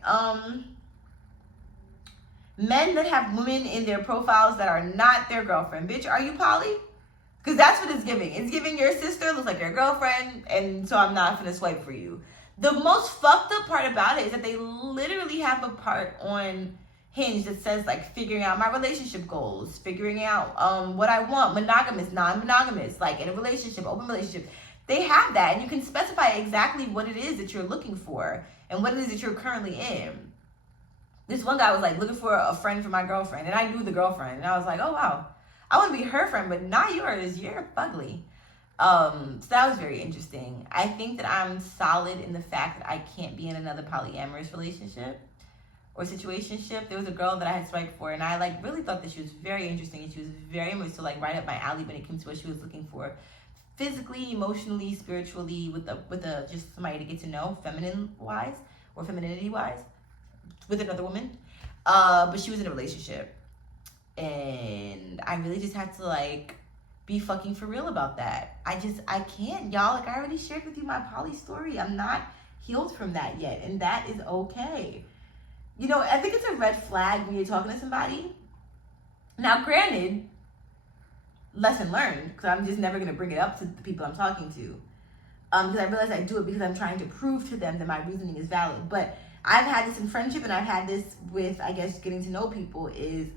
Men that have women in their profiles that are not their girlfriend. Bitch, are you poly? Because that's what it's giving. It's giving your sister looks like your girlfriend, and so I'm not going to swipe for you. The most fucked up part about it is that they literally have a part on Hinge that says, like, figuring out my relationship goals, figuring out what I want, monogamous, non-monogamous, like, in a relationship, open relationship. They have that, and you can specify exactly what it is that you're looking for and what it is that you're currently in. This one guy was, like, looking for a friend for my girlfriend, and I knew the girlfriend, and I was like, oh, wow. I want to be her friend, but not yours. You're fugly. So that was very interesting. I think that I'm solid in the fact that I can't be in another polyamorous relationship or situationship. There was a girl that I had swiped for, and I, like, really thought that she was very interesting, and she was very much so, like, right up my alley when it came to what she was looking for, physically, emotionally, spiritually, with a just somebody to get to know, feminine wise or femininity wise, with another woman. But she was in a relationship, and I really just had to, like, be fucking for real about that. I can't, y'all. Like, I already shared with you my poly story. I'm not healed from that yet, and that is okay. you know, I think it's a red flag when you're talking to somebody. Now, granted, lesson learned, because I'm just never going to bring it up to the people I'm talking to. Because I realize I do it because I'm trying to prove to them that my reasoning is valid. But I've had this in friendship, and I've had this with, I guess, getting to know people, is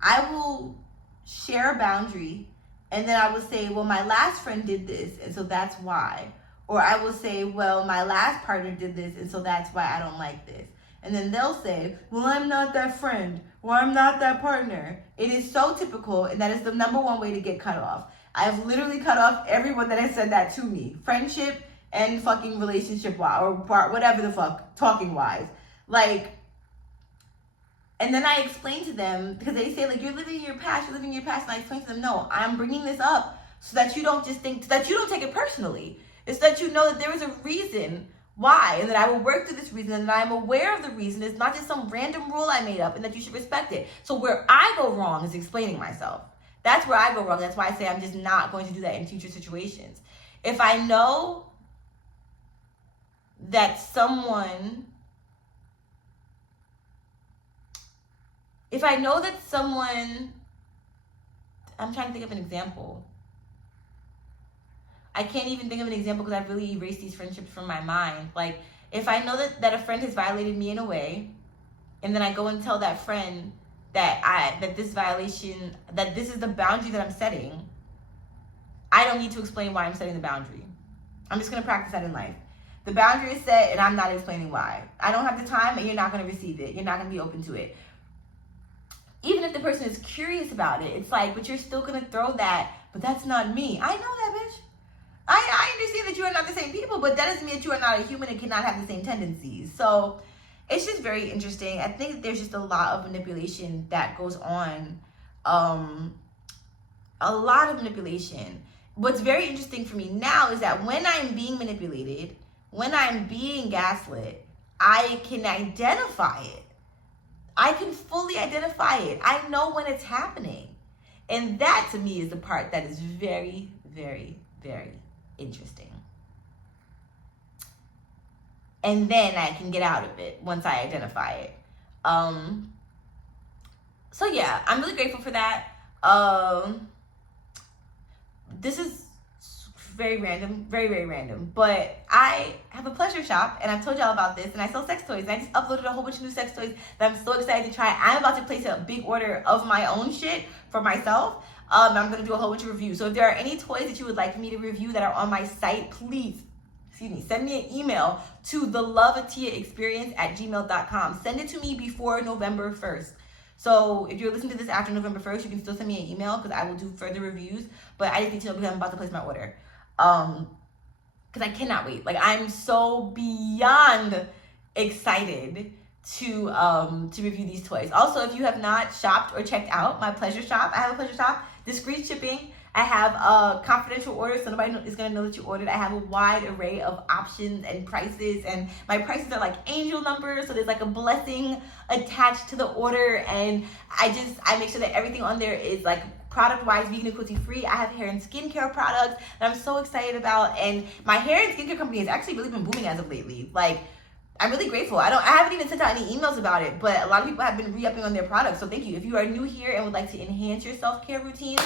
I will share a boundary, and then I will say, well, my last friend did this, and so that's why. Or I will say, well, my last partner did this, and so that's why I don't like this. And then they'll say, well, I'm not that friend, or I'm not that partner. It is so typical, and that is the number one way to get cut off. I've literally cut off everyone that has said that to me. Friendship and fucking relationship wise, or whatever the fuck, talking wise. Like, and then I explain to them, because they say, like, you're living your past, and I explain to them, no, I'm bringing this up so that you don't just think, so that you don't take it personally. It's that you know that there is a reason why, and that I will work through this reason, and that I'm aware of the reason. It's not just some random rule I made up, and that you should respect it. So where I go wrong is explaining myself. That's where I go wrong. That's why I say I'm just not going to do that in future situations. If I know that someone, I'm trying to think of an example. I can't even think of an example because I've really erased these friendships from my mind. Like, if I know that a friend has violated me in a way, and then I go and tell that friend that this is the boundary that I'm setting, I don't need to explain why I'm setting the boundary. I'm just going to practice that in life. The boundary is set, and I'm not explaining why. I don't have the time, and you're not going to receive it. You're not going to be open to it. Even if the person is curious about it, it's like, but you're still going to throw that, but that's not me. I know that, bitch. I understand that you are not the same people, but that doesn't mean that you are not a human and cannot have the same tendencies. So it's just very interesting. I think that there's just a lot of manipulation that goes on. A lot of manipulation. What's very interesting for me now is that when I'm being manipulated, when I'm being gaslit, I can identify it. I can fully identify it. I know when it's happening. And that, to me, is the part that is very, very, very interesting. And then I can get out of it once I identify it. So yeah, I'm really grateful for that. This is very random, very, very random, but I have a pleasure shop, and I've told y'all about this, and I sell sex toys, and I just uploaded a whole bunch of new sex toys that I'm so excited to try. I'm about to place a big order of my own shit for myself. I'm going to do a whole bunch of reviews. So if there are any toys that you would like me to review that are on my site, please, send me an email to theloveatiyaexperience@gmail.com. Send it to me before November 1st. So if you're listening to this after November 1st, you can still send me an email because I will do further reviews. But I just need to know because I'm about to place my order. Because I cannot wait. Like, I'm so beyond excited to review these toys. Also, if you have not shopped or checked out my pleasure shop, I have a pleasure shop, discreet shipping. I have a confidential order, so nobody is going to know that you ordered. I have a wide array of options and prices, and my prices are like angel numbers, so there's like a blessing attached to the order, and I make sure that everything on there is like product-wise, vegan and cruelty-free. I have hair and skincare products that I'm so excited about, and my hair and skincare company has actually really been booming as of lately. Like, I'm really grateful. I haven't even sent out any emails about it, but a lot of people have been re-upping on their products, so thank you. If you are new here and would like to enhance your self-care routine,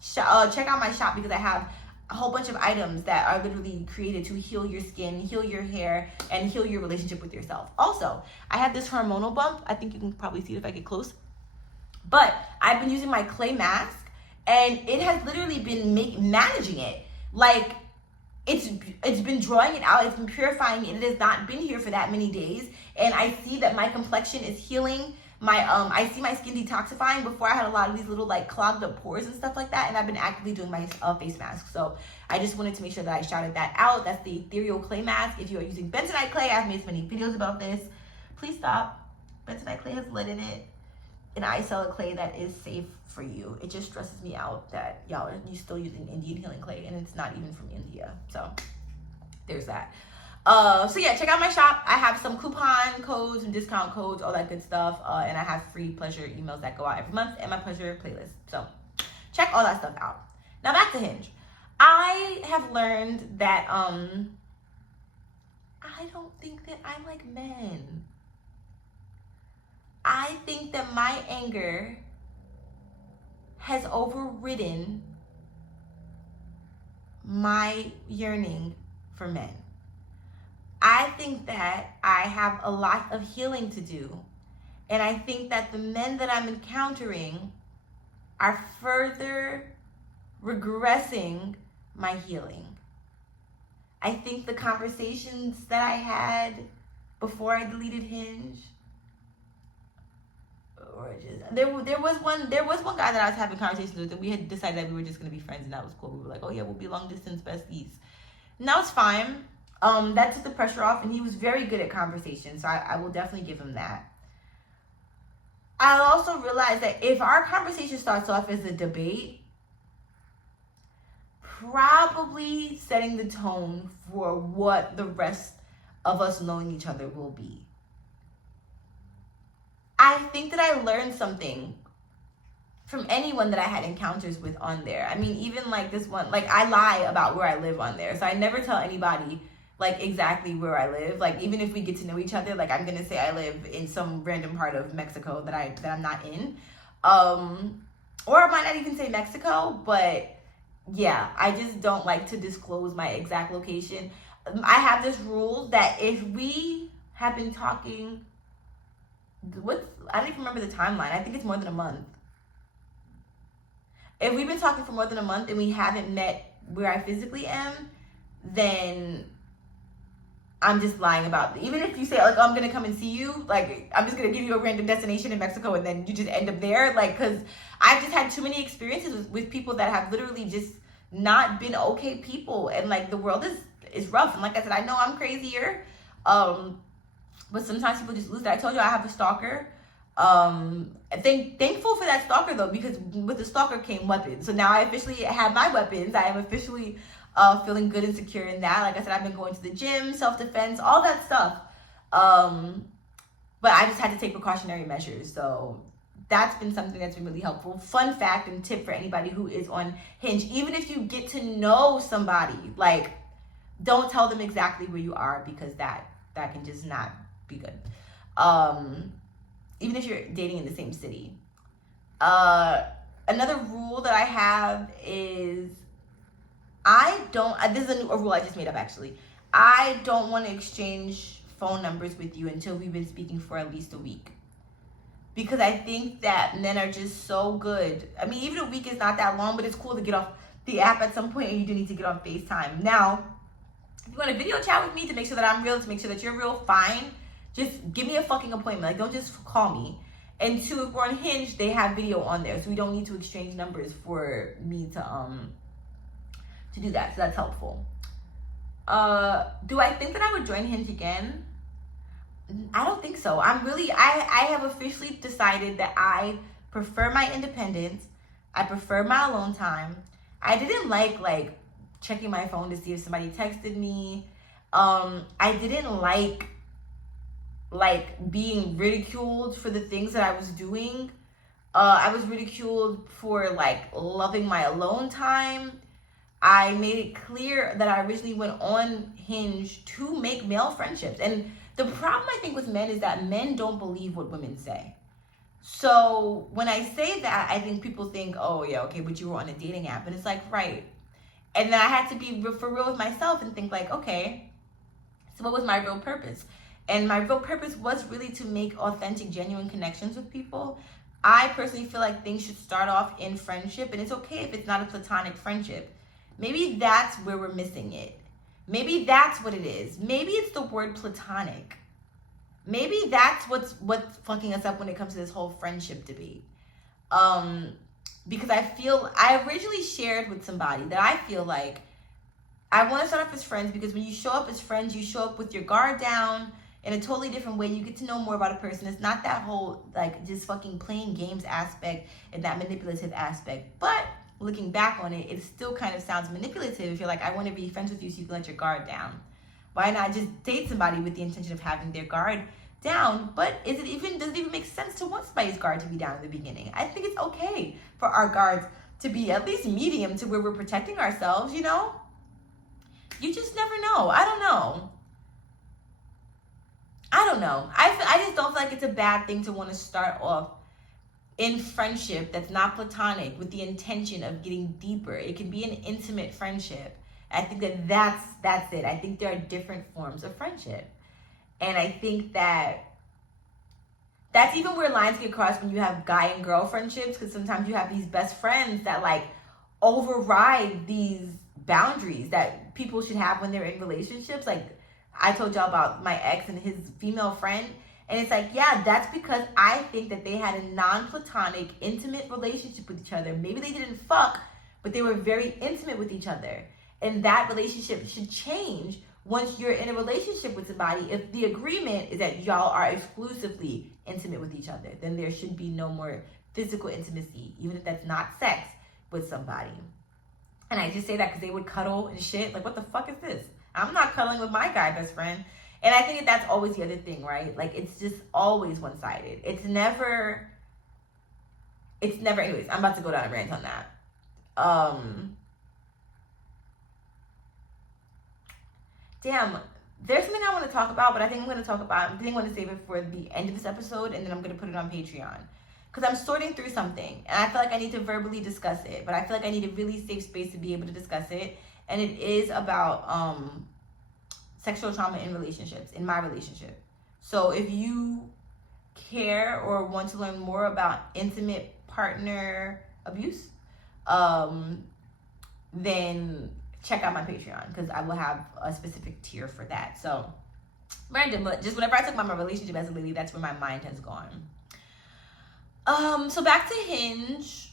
check out my shop because I have a whole bunch of items that are literally created to heal your skin, heal your hair, and heal your relationship with yourself. Also, I have this hormonal bump. I think you can probably see it if I get close. But I've been using my clay mask, and it has literally been managing it. Like, it's been drawing it out, it's been purifying it. It has not been here for that many days, and I see that my complexion is healing. I see my skin detoxifying. Before, I had a lot of these little like clogged up pores and stuff like that, and I've been actively doing my face mask. So I just wanted to make sure that I shouted that out. That's the ethereal clay mask. If you are using bentonite clay, I've made so many videos about this. Please stop. Bentonite clay has lead in it, and I sell a clay that is safe for you. It just stresses me out that y'all are still using Indian healing clay, and it's not even from India. So there's that. So yeah, check out my shop. I have some coupon codes and discount codes, all that good stuff. And I have free pleasure emails that go out every month, and my pleasure playlist. So check all that stuff out. Now back to Hinge. I have learned that I don't think that I like men. I think that my anger has overridden my yearning for men. I think that I have a lot of healing to do. And I think that the men that I'm encountering are further regressing my healing. I think the conversations that I had before I deleted Hinge, or just there was one guy that I was having conversations with, and we had decided that we were just gonna be friends, and that was cool. We were like, oh yeah, we'll be long distance besties. And that was fine. That took the pressure off, and he was very good at conversation, so I will definitely give him that. I also realized that if our conversation starts off as a debate, probably setting the tone for what the rest of us knowing each other will be. I think that I learned something from anyone that I had encounters with on there. I mean, even like this one, like I lie about where I live on there. So I never tell anybody like exactly where I live. Like even if we get to know each other, like I'm gonna say I live in some random part of Mexico that I'm not in. Or I might not even say Mexico, but yeah, I just don't like to disclose my exact location. I have this rule that if we have been talking, I don't even remember the timeline. I think it's more than a month. If we've been talking for more than a month and we haven't met where I physically am, then I'm just lying about it. Even if you say like, oh, I'm gonna come and see you, like I'm just gonna give you a random destination in Mexico and then you just end up there, like, because I've just had too many experiences with people that have literally just not been okay people, and like the world is rough. And like I said, I know I'm crazier, but sometimes people just lose it. I told you I have a stalker. Thankful for that stalker though, because with the stalker came weapons. So now I officially have my weapons. I am officially feeling good and secure in that. Like I said, I've been going to the gym, self-defense, all that stuff. But I just had to take precautionary measures. So that's been something that's been really helpful. Fun fact and tip for anybody who is on Hinge: even if you get to know somebody, like don't tell them exactly where you are, because that can just not be good. Even if you're dating in the same city. Another rule that I have is this is a rule I just made up actually. I don't want to exchange phone numbers with you until we've been speaking for at least a week. Because I think that men are just so good. I mean, even a week is not that long, but it's cool to get off the app at some point, and you do need to get on FaceTime. Now, if you want a video chat with me to make sure that I'm real, to make sure that you're real, fine. Just give me a fucking appointment. Like, don't just call me. And two, if we're on Hinge, they have video on there, so we don't need to exchange numbers for me to do that. So that's helpful. Do I think that I would join Hinge again? I don't think so. I have officially decided that I prefer my independence. I prefer my alone time. I didn't like checking my phone to see if somebody texted me. I didn't like being ridiculed for the things that I was doing. I was ridiculed for like loving my alone time. I made it clear that I originally went on Hinge to make male friendships. And the problem I think with men is that men don't believe what women say. So when I say that, I think people think, oh yeah, okay, but you were on a dating app. And it's like, right. And then I had to be for real with myself and think like, okay, so what was my real purpose? And my real purpose was really to make authentic, genuine connections with people. I personally feel like things should start off in friendship, and it's okay if it's not a platonic friendship. Maybe that's where we're missing it. Maybe that's what it is. Maybe it's the word platonic. Maybe that's what's fucking us up when it comes to this whole friendship debate. Because I originally shared with somebody that I feel like I want to start off as friends, because when you show up as friends, you show up with your guard down in a totally different way. You get to know more about a person. It's not that whole like just fucking playing games aspect and that manipulative aspect. But looking back on it, it still kind of sounds manipulative if you're like, I want to be friends with you so you can let your guard down. Why not just date somebody with the intention of having their guard down? But does it even make sense to want somebody's guard to be down in the beginning? I think it's okay for our guards to be at least medium to where we're protecting ourselves, you know? You just never know. I don't know. I don't know. I just don't feel like it's a bad thing to want to start off in friendship that's not platonic with the intention of getting deeper. It can be an intimate friendship. I think that's it. I think there are different forms of friendship. And I think that's even where lines get crossed when you have guy and girl friendships, because sometimes you have these best friends that like override these boundaries that people should have when they're in relationships. Like I told y'all about my ex and his female friend. And it's like, yeah, that's because I think that they had a non-platonic, intimate relationship with each other. Maybe they didn't fuck, but they were very intimate with each other. And that relationship should change once you're in a relationship with somebody. If the agreement is that y'all are exclusively intimate with each other, then there should be no more physical intimacy, even if that's not sex, with somebody. And I just say that because they would cuddle and shit. Like, what the fuck is this? I'm not cuddling with my guy best friend. And I think that that's always the other thing, right? Like, it's just always one-sided. It's never, anyways, I'm about to go down a rant on that. Damn, there's something I want to talk about, but I think I'm going to save it for the end of this episode, and then I'm going to put it on Patreon. Because I'm sorting through something, and I feel like I need to verbally discuss it, but I feel like I need a really safe space to be able to discuss it. And it is about, sexual trauma in relationships, in my relationship. So if you care or want to learn more about intimate partner abuse, then check out my Patreon, because I will have a specific tier for that. So random, but just whenever I talk about my relationship as a lady, that's where my mind has gone. So back to Hinge.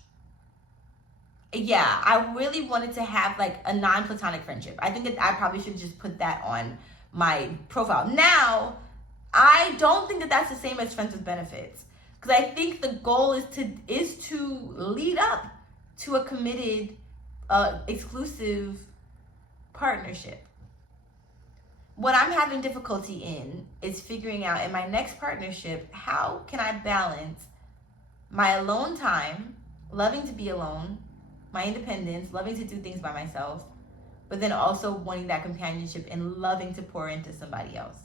Yeah, I really wanted to have like a non-platonic friendship. I think that I probably should just put that on my profile. Now, I don't think that that's the same as friends with benefits, because I think the goal is to lead up to a committed, exclusive partnership. What I'm having difficulty in is figuring out in my next partnership, how can I balance my alone time, loving to be alone, my independence, loving to do things by myself, but then also wanting that companionship and loving to pour into somebody else.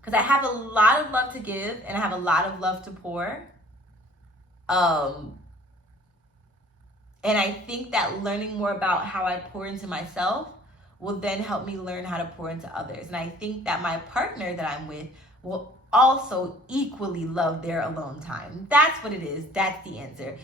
Because I have a lot of love to give and I have a lot of love to pour. And I think that learning more about how I pour into myself will then help me learn how to pour into others. And I think that my partner that I'm with will also equally love their alone time. That's what it is. That's the answer.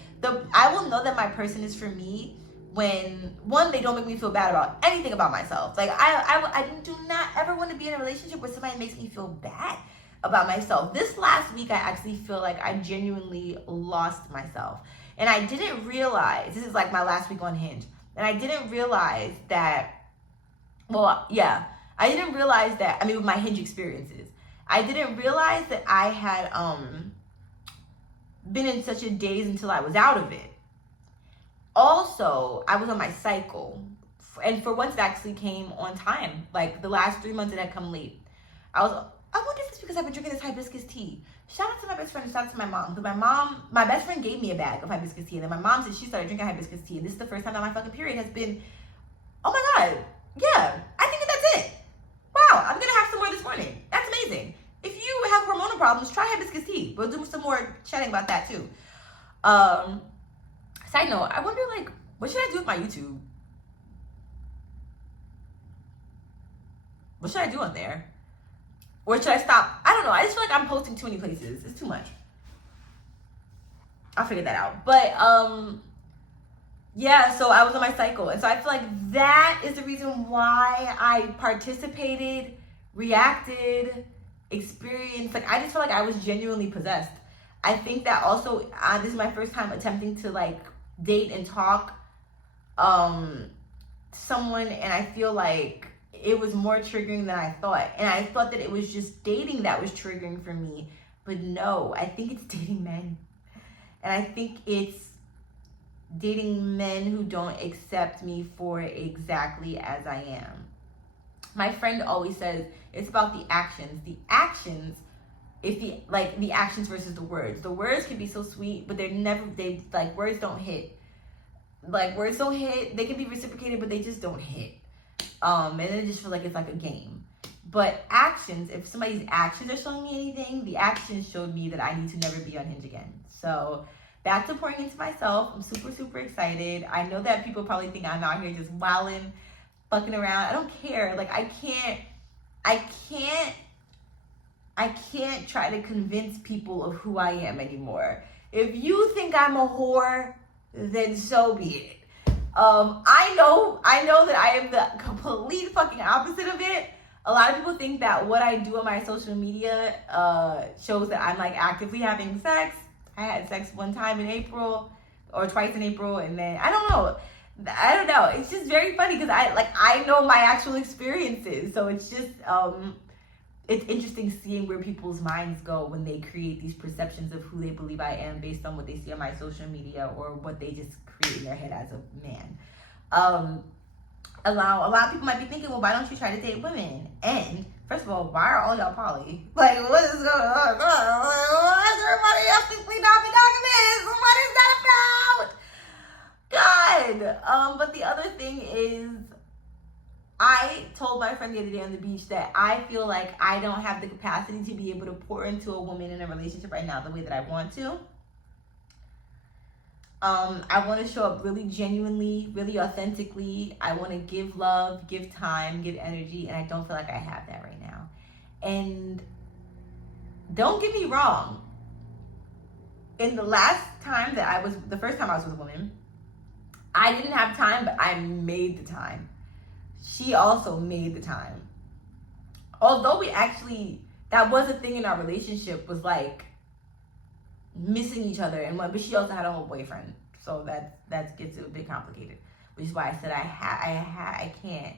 I will know that my person is for me when, one, they don't make me feel bad about anything about myself. Like, I do not ever want to be in a relationship where somebody makes me feel bad about myself. This last week, I actually feel like I genuinely lost myself. And I didn't realize, this is like my last week on Hinge, and I didn't realize that, well, yeah, I didn't realize that, I mean, with my Hinge experiences, I didn't realize that I had been in such a daze until I was out of it. Also, I was on my cycle. And for once, it actually came on time. Like, the last 3 months, it had come late. I wonder if it's because I've been drinking this hibiscus tea. Shout out to my best friend, shout out to my mom. Because my best friend gave me a bag of hibiscus tea. And then my mom said she started drinking hibiscus tea. And this is the first time that my fucking period has been, oh my God. Yeah, I think that's it. Wow, I'm going to have some more this morning. That's amazing. If you have hormonal problems, try hibiscus tea. We'll do some more chatting about that too. Side note, I wonder, like, what should I do with my YouTube? What should I do on there? Or should I stop? I don't know. I just feel like I'm posting too many places. It's too much. I'll figure that out. But, yeah, so I was on my cycle. And so I feel like that is the reason why I participated, reacted, experienced. Like, I just feel like I was genuinely possessed. I think that also, this is my first time attempting to, like, date and talk someone, and I feel like it was more triggering than I thought. And I thought that it was just dating that was triggering for me, but no, I think it's dating men. And I think it's dating men who don't accept me for exactly as I am. My friend always says it's about the actions. The actions, the actions versus the words. The words can be so sweet, but words don't hit. Like, words don't hit. They can be reciprocated, but they just don't hit. And then it just feels like it's like a game. But actions, if somebody's actions are showing me anything, the actions showed me that I need to never be on Hinge again. So back to pouring into myself. I'm super, super excited. I know that people probably think I'm out here just wilding, fucking around. I don't care. Like, I can't try to convince people of who I am anymore. If you think I'm a whore, then so be it. I know that I am the complete fucking opposite of it. A lot of people think that what I do on my social media shows that I'm like actively having sex. I had sex one time in April or twice in April, and then I don't know. It's just very funny because I know my actual experiences. So it's just it's interesting seeing where people's minds go when they create these perceptions of who they believe I am based on what they see on my social media or what they just create in their head as a man. A lot of people might be thinking, well, why don't you try to date women? And first of all, why are all y'all poly? Like, what is going on? Why does everybody else think we not monogamous? What is that about? God. But the other thing is, I told my friend the other day on the beach that I feel like I don't have the capacity to be able to pour into a woman in a relationship right now the way that I want to. I want to show up really genuinely, really authentically. I want to give love, give time, give energy, and I don't feel like I have that right now. And don't get me wrong. In the first time I was with a woman, I didn't have time, but I made the time. She also made the time. Although that was a thing in our relationship, was like missing each other, but she also had a whole boyfriend, so that gets a bit complicated, which is why I said I can't.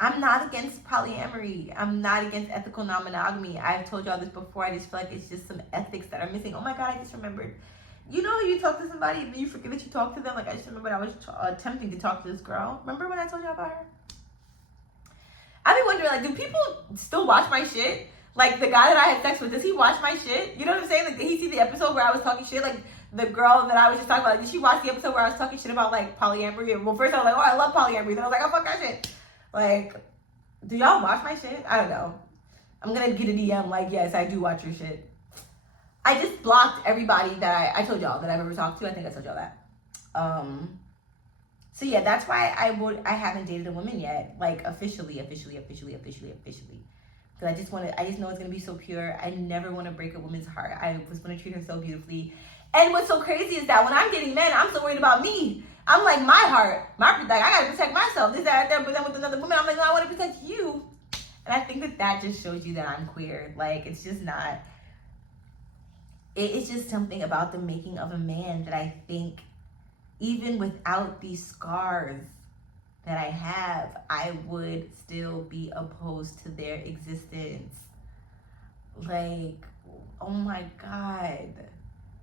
I'm not against polyamory. I'm not against ethical non-monogamy. I've told y'all this before. I just feel like it's just some ethics that are missing. Oh my God, I just remembered. You know, you talk to somebody and then you forget that you talked to them. Like, I just remember I was attempting to talk to this girl. Remember when I told y'all about her? I've been wondering, like, do people still watch my shit? Like, the guy that I had sex with, does he watch my shit? You know what I'm saying? Like, did he see the episode where I was talking shit? Like, the girl that I was just talking about, like, did she watch the episode where I was talking shit about, like, polyamory? And, well, first I was like, oh, I love polyamory. Then I was like, oh, fuck that shit. Like, do y'all watch my shit? I don't know. I'm gonna get a DM like, yes, I do watch your shit. I just blocked everybody that I told y'all that I've ever talked to. I think I told y'all that. So yeah, that's why I haven't dated a woman yet, like officially. Because I just know it's gonna be so pure. I never want to break a woman's heart. I was gonna treat her so beautifully. And what's so crazy is that when I'm dating men, I'm so worried about me. I'm like, my heart, like, I gotta protect myself. This, that, that. But then with another woman, I'm like, no, I want to protect you. And I think that just shows you that I'm queer. Like, it's just not. It's just something about the making of a man that I think, even without these scars that I have, I would still be opposed to their existence. Like, oh my God,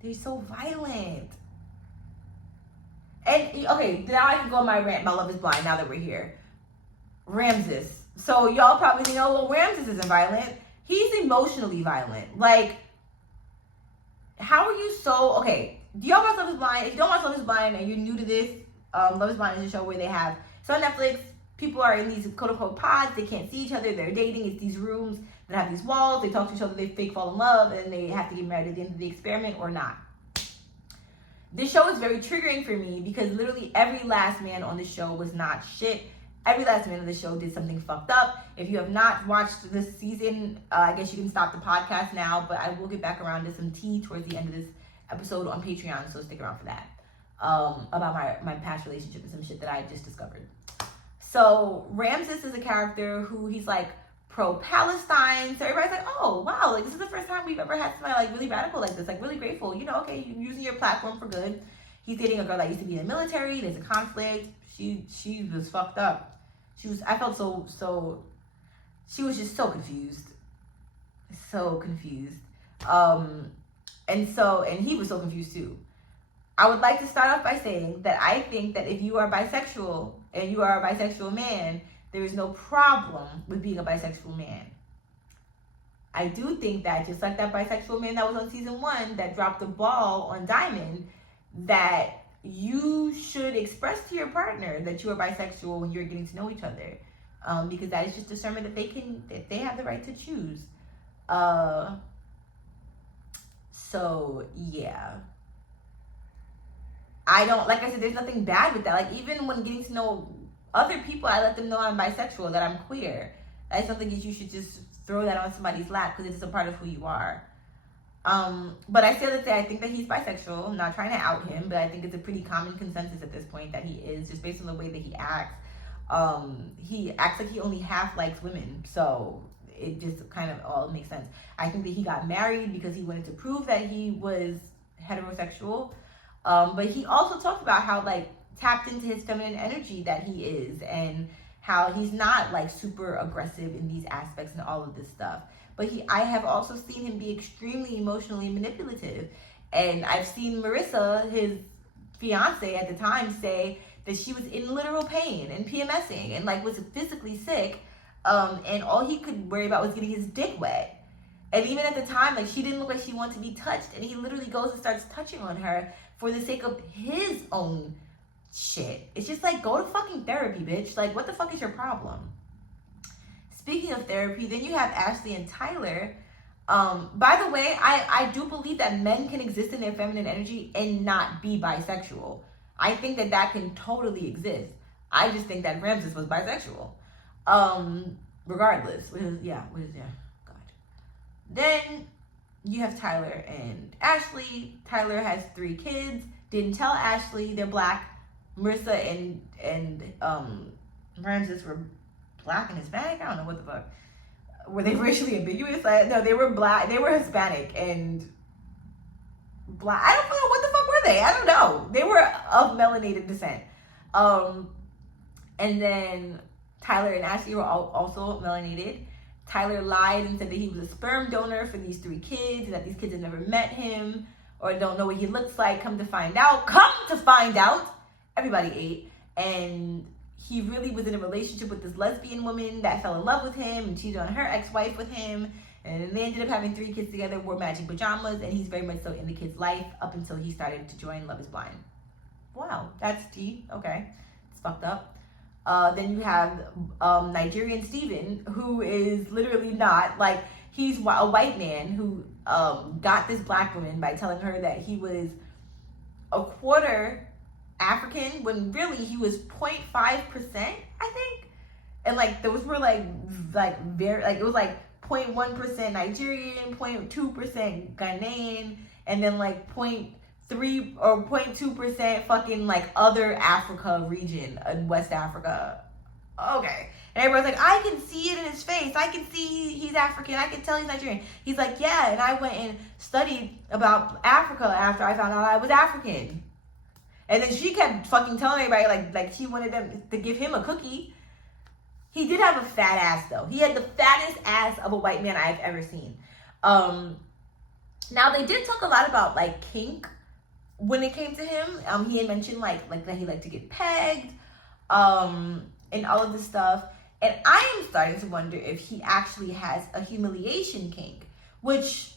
they're so violent. And okay, now I can go on my rant. My love is blind. Now that we're here, Ramses. So y'all probably know, well, Ramses isn't violent. He's emotionally violent. Like, how are you so, okay, do y'all watch Love is Blind? If you don't watch Love is Blind and you're new to this, Love is Blind is a show where they have, so on Netflix, people are in these quote-unquote pods, they can't see each other, they're dating, it's these rooms that have these walls, they talk to each other, they fake fall in love, and they have to get married at the end of the experiment or not. This show is very triggering for me because literally every last man on the show was not shit. Every last man on the show did something fucked up. If you have not watched this season, I guess you can stop the podcast now, but I will get back around to some tea towards the end of this episode on Patreon, so stick around for that. About my past relationship and some shit that I just discovered. So Ramses is a character who he's like pro-Palestine, so everybody's like, oh wow, like this is the first time we've ever had somebody like really radical like this, like really grateful, you know, okay, you're using your platform for good. He's dating a girl that used to be in the military, there's a conflict. She was fucked up. She was just so confused. And he was so confused too. I would like to start off by saying that I think that if you are bisexual and you are a bisexual man, there is no problem with being a bisexual man. I do think that just like that bisexual man that was on season 1 that dropped the ball on Diamond, that you should express to your partner that you are bisexual when you're getting to know each other. because that is just discernment that they have the right to choose. So yeah, I don't, like I said, there's nothing bad with that. Like, even when getting to know other people, I let them know I'm bisexual, that I'm queer. I don't think that you should just throw that on somebody's lap because it's a part of who you are. But I still say I think that he's bisexual. I'm not trying to out him, but I think it's a pretty common consensus at this point that he is, just based on the way that he acts. He acts like he only half likes women, so it just kind of all makes sense. I think that he got married because he wanted to prove that he was heterosexual. But he also talked about how, like, tapped into his feminine energy that he is, and how he's not, like, super aggressive in these aspects and all of this stuff. But I have also seen him be extremely emotionally manipulative. And I've seen Marissa, his fiance at the time, say that she was in literal pain and PMSing and, like, was physically sick. And all he could worry about was getting his dick wet. And even at the time, like, she didn't look like she wanted to be touched. And he literally goes and starts touching on her for the sake of his own shit. It's just like, go to fucking therapy, bitch. Like, what the fuck is your problem? Speaking of therapy, then you have Ashley and Tyler. By the way, I do believe that men can exist in their feminine energy and not be bisexual. I think that that can totally exist. I just think that Ramses was bisexual. Regardless. God. Then you have Tyler and Ashley. Tyler has 3 kids. Didn't tell Ashley they're black. Marissa and Ramses were black and Hispanic. I don't know what the fuck. Were they racially ambiguous? No, they were black. They were Hispanic and black. I don't know, what the fuck were they? I don't know. They were of melanated descent. And then Tyler and Ashley were also melanated. Tyler lied and said that he was a sperm donor for these 3 kids, and that these kids had never met him or don't know what he looks like. Come to find out, everybody ate. And he really was in a relationship with this lesbian woman that fell in love with him and cheated on her ex-wife with him. And then they ended up having 3 kids together, wore matching pajamas, and he's very much so in the kid's life up until he started to join Love is Blind. Wow, that's tea. Okay, it's fucked up. Then you have Nigerian Steven, who is literally not, like, he's a white man who got this black woman by telling her that he was a quarter African when really he was 0.5%, I think. And, like, those were very, like, it was like 0.1% Nigerian, 0.2% Ghanaian, and then like 0.3 or 0.2% fucking like other Africa region in West Africa. Okay. And everybody's like, I can see it in his face. I can see he's African. I can tell he's Nigerian. He's like, yeah, and I went and studied about Africa after I found out I was African. And then she kept fucking telling everybody like she wanted them to give him a cookie. He did have a fat ass though. He had the fattest ass of a white man I've ever seen. Now they did talk a lot about like kink when it came to him. He had mentioned like that he liked to get pegged, and all of this stuff. And I am starting to wonder if he actually has a humiliation kink, which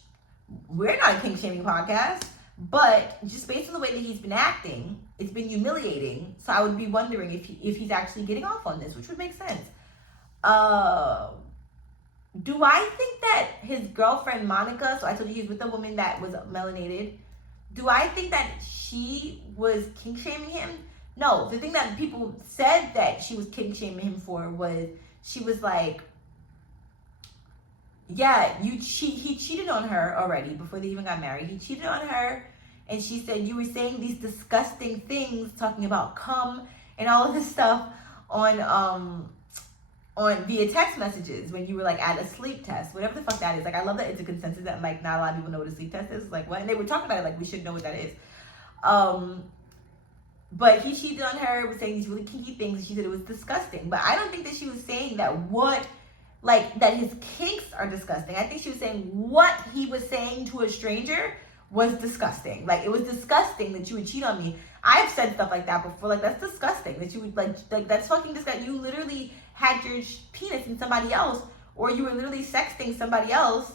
we're not a kink shaming podcast, but just based on the way that he's been acting, it's been humiliating. So I would be wondering if he's actually getting off on this, which would make sense. Do I think that his girlfriend Monica, so I told you he's with a woman that was melanated, do I think that she was kink shaming him? No, the thing that people said that she was kink shaming him for was she was like, yeah, he cheated on her already before they even got married. He cheated on her, and she said you were saying these disgusting things, talking about cum and all of this stuff on via text messages when you were like at a sleep test, whatever the fuck that is. Like, I love that it's a consensus that like not a lot of people know what a sleep test is. Like, what? And they were talking about it like we should know what that is. But he cheated on her, was saying these really kinky things, and she said it was disgusting. But I don't think that she was saying that that his kinks are disgusting. I think she was saying what he was saying to a stranger was disgusting. Like, it was disgusting that you would cheat on me. I've said stuff like that before. Like, that's disgusting. That you would like that's fucking disgusting. You literally had your penis in somebody else, or you were literally sexting somebody else.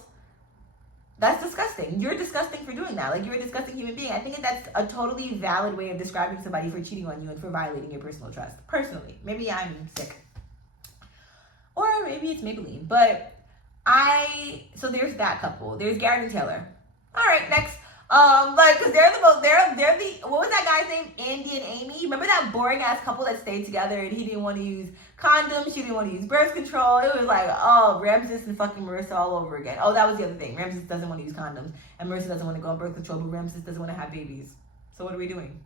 That's disgusting. You're disgusting for doing that. Like, you're a disgusting human being. I think that's a totally valid way of describing somebody for cheating on you and for violating your personal trust. Personally, maybe I'm sick. or maybe it's Maybelline. But so there's that couple. There's Garrett and Taylor. All right, next. Cause they're the what was that guy's name? Andy and Amy. Remember that boring ass couple that stayed together and he didn't want to use condoms, she didn't want to use birth control. It was like, oh, Ramses and fucking Marissa all over again. Oh, that was the other thing. Ramses doesn't want to use condoms and Marissa doesn't want to go on birth control, but Ramses doesn't want to have babies. So what are we doing?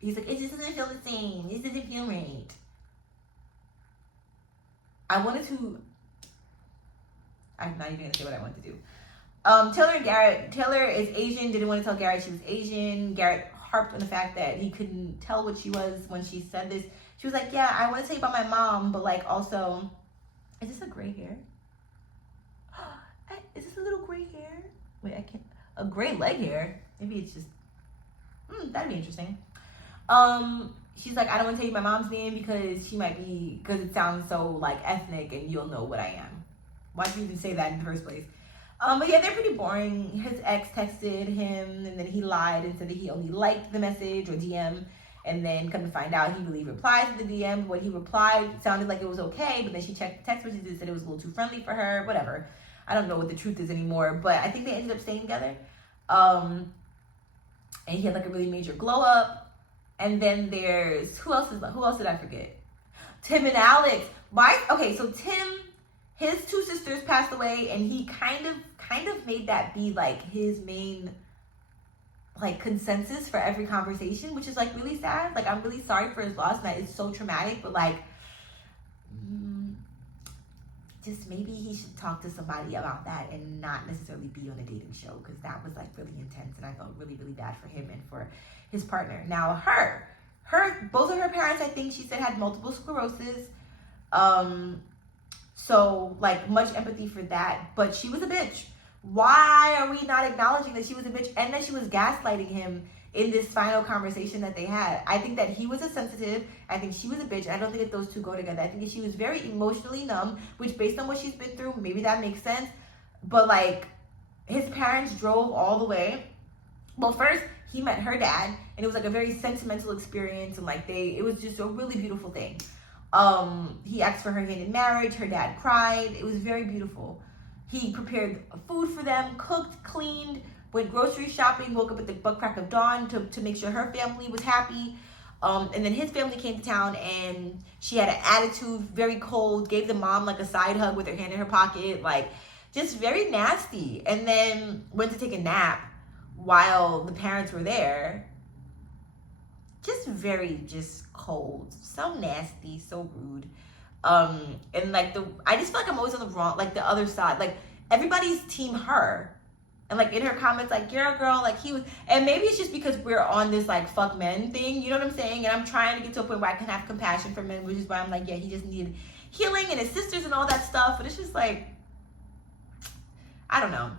He's like, it just doesn't feel the same. It doesn't feel right. I'm not even gonna say what I want to do. Taylor and Garrett. Taylor is Asian, didn't want to tell Garrett she was Asian. Garrett harped on the fact that he couldn't tell what she was when she said this. She was like, yeah, I want to tell you about my mom, but like also, is this a gray hair? Is this a little gray hair? Wait, I can't. A gray leg hair? Maybe it's just, that'd be interesting. She's like, I don't want to tell you my mom's name because it sounds so like ethnic and you'll know what I am. Why'd you even say that in the first place? But yeah, they're pretty boring. His ex texted him and then he lied and said that he only liked the message or DM. And then come to find out he really replied to the DM. What he replied sounded like it was okay, but then she checked the text messages and said it was a little too friendly for her. Whatever. I don't know what the truth is anymore, but I think they ended up staying together. And he had like a really major glow up. And then there's, who else did I forget? Tim and Alex. Okay, so Tim, his two sisters passed away and he kind of made that be like his main like consensus for every conversation, which is like really sad. Like, I'm really sorry for his loss and that is so traumatic, but like just maybe he should talk to somebody about that and not necessarily be on a dating show, because that was like really intense and I felt really, really bad for him and for his partner. Now both of her parents, I think she said, had multiple sclerosis. So like much empathy for that, but she was a bitch. Why are we not acknowledging that she was a bitch and that she was gaslighting him in this final conversation that they had? I think that he was a sensitive. I think she was a bitch. I don't think that those two go together. I think that she was very emotionally numb, which based on what she's been through, maybe that makes sense. But like, his parents drove all the way. Well, first he met her dad and it was like a very sentimental experience and like it was just a really beautiful thing. He asked for her hand in marriage. Her dad cried. It was very beautiful. He prepared food for them, cooked, cleaned, went grocery shopping, woke up at the butt crack of dawn to make sure her family was happy. And then his family came to town and she had an attitude, very cold, gave the mom like a side hug with her hand in her pocket, like just very nasty. And then went to take a nap while the parents were there. Just very cold, so nasty, so rude. And like I just feel like I'm always on the wrong, like the other side, like everybody's team her, and like in her comments, like, you're a girl, like he was, and maybe it's just because we're on this like fuck men thing, you know what I'm saying? And I'm trying to get to a point where I can have compassion for men, which is why I'm like, yeah, he just needed healing and his sisters and all that stuff, but it's just like, I don't know.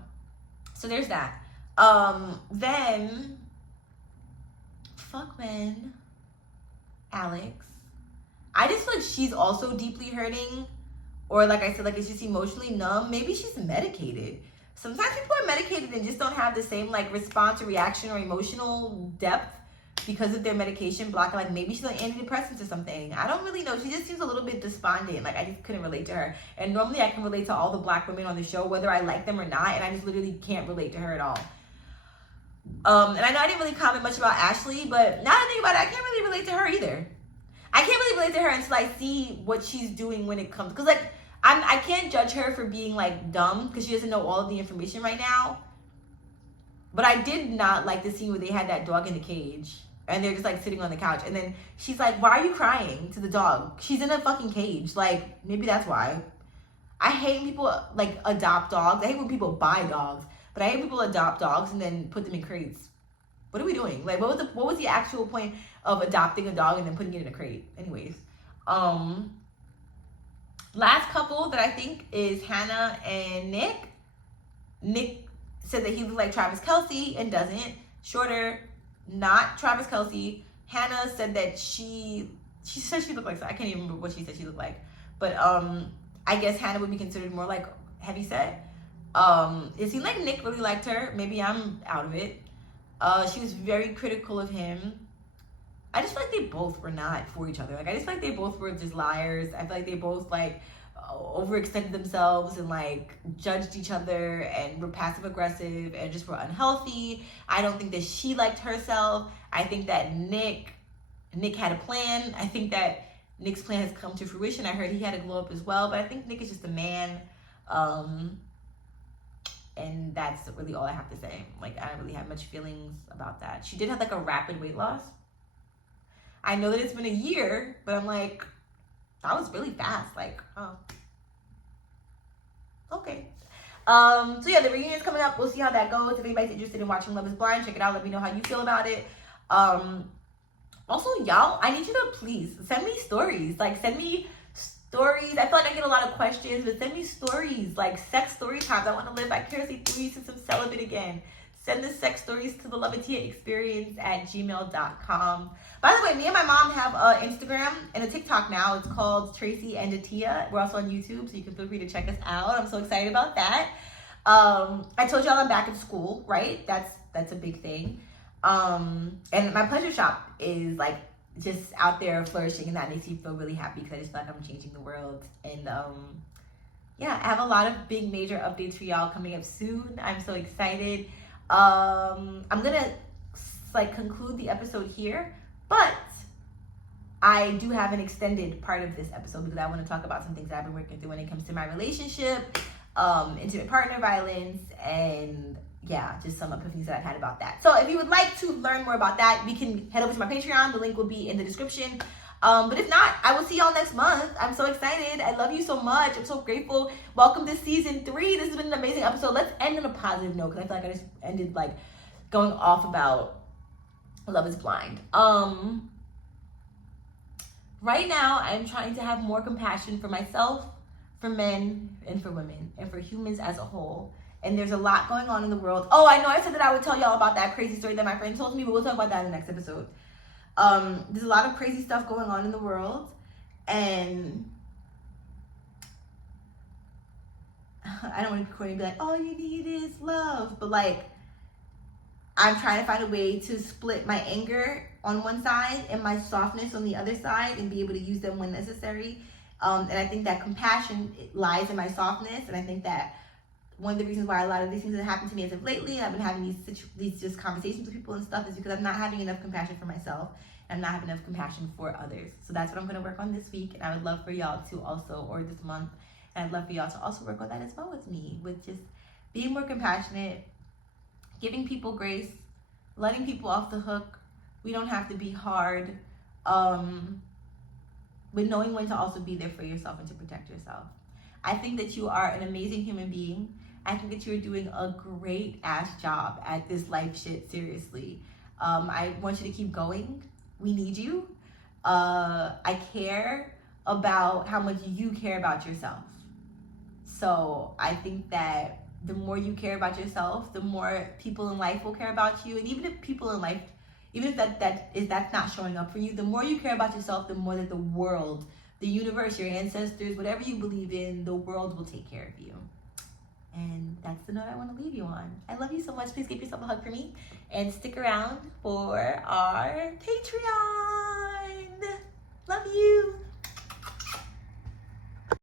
So there's that. Then fuck men, Alex. I just feel like she's also deeply hurting, or like I said, like it's just emotionally numb. Maybe she's medicated. Sometimes people are medicated and just don't have the same like response or reaction or emotional depth because of their medication block. Like maybe she's on antidepressants or something. I don't really know. She just seems a little bit despondent. Like I just couldn't relate to her. And normally I can relate to all the Black women on the show, whether I like them or not. And I just literally can't relate to her at all. And I know I didn't really comment much about Ashley, but now that I think about it, I can't really relate to her either. I can't really relate to her until I see what she's doing when it comes, because like I can't judge her for being like dumb because she doesn't know all of the information right now. But I did not like the scene where they had that dog in the cage and they're just like sitting on the couch, and then she's like, "Why are you crying?" to the dog. She's in a fucking cage. Like maybe that's why. I hate when people like adopt dogs. I hate when people buy dogs, but I hate when people adopt dogs and then put them in crates. What are we doing? Like what was the actual point of adopting a dog and then putting it in a crate? Anyways, last couple that I think is Hannah and Nick. Nick said that he looked like Travis Kelce and doesn't. Shorter, not Travis Kelce. Hannah said that she said she looked like, I can't even remember what she said she looked like, but I guess Hannah would be considered more like heavyset. It seemed like Nick really liked her. Maybe I'm out of it. She was very critical of him. I just feel like they both were not for each other. Like I just feel like they both were just liars. I feel like they both like overextended themselves and like judged each other and were passive aggressive and just were unhealthy. I don't think that she liked herself. I think that Nick had a plan. I think that Nick's plan has come to fruition. I heard he had a glow up as well, but I think Nick is just a man. And that's really all I have to say. Like, I don't really have much feelings about that. She did have like a rapid weight loss. I know that it's been a year, but I'm like, that was really fast. Like, oh, okay. So yeah, the reunion's coming up. We'll see how that goes. If anybody's interested in watching Love is Blind, check it out. Let me know how you feel about it. Also, y'all, I need you to please send me stories. Like, send me stories. I feel like I get a lot of questions, but send me stories, like sex story times. I want to live vicariously through you since I'm celibate again. Send the sex stories to theloveatiyaexperience@gmail.com. By the way, me and my mom have an Instagram and a TikTok now. It's called Tracy and Atia. We're also on YouTube, so you can feel free to check us out. I'm so excited about that. I told y'all I'm back in school, right? That's a big thing. And my pleasure shop is like just out there flourishing, and that makes me feel really happy because I just feel like I'm changing the world. And yeah, I have a lot of big major updates for y'all coming up soon. I'm so excited. I'm gonna like conclude the episode here, but I do have an extended part of this episode because I want to talk about some things that I've been working through when it comes to my relationship, intimate partner violence, and yeah, just some epiphanies that I've had about that. So if you would like to learn more about that, we can head over to my Patreon. The link will be in the description. But if not, I will see y'all next month. I'm so excited. I love you so much. I'm so grateful. Welcome to season 3. This has been an amazing episode. Let's end on a positive note because I feel like I just ended like going off about Love is Blind. Right now, I'm trying to have more compassion for myself, for men, and for women, and for humans as a whole. And there's a lot going on in the world. Oh, I know I said that I would tell y'all about that crazy story that my friend told me, but we'll talk about that in the next episode. There's a lot of crazy stuff going on in the world, and I don't want to be corny and be like, all you need is love, but like, I'm trying to find a way to split my anger on one side and my softness on the other side and be able to use them when necessary. And I think that compassion lies in my softness, and I think that one of the reasons why a lot of these things have happened to me as of lately, and I've been having these just conversations with people and stuff, is because I'm not having enough compassion for myself. And I'm not having enough compassion for others. So that's what I'm going to work on this week. And I would love for y'all to also, or this month, and I'd love for y'all to also work on that as well with me, with just being more compassionate, giving people grace, letting people off the hook. We don't have to be hard, but knowing when to also be there for yourself and to protect yourself. I think that you are an amazing human being. I think that you're doing a great ass job at this life shit, seriously. I want you to keep going. We need you. I care about how much you care about yourself. So I think that the more you care about yourself, the more people in life will care about you. And even if people in life, even if that's not showing up for you, the more you care about yourself, the more that the world, the universe, your ancestors, whatever you believe in, the world will take care of you. And that's the note I want to leave you on. I love you so much. Please give yourself a hug for me. And stick around for our Patreon. Love you.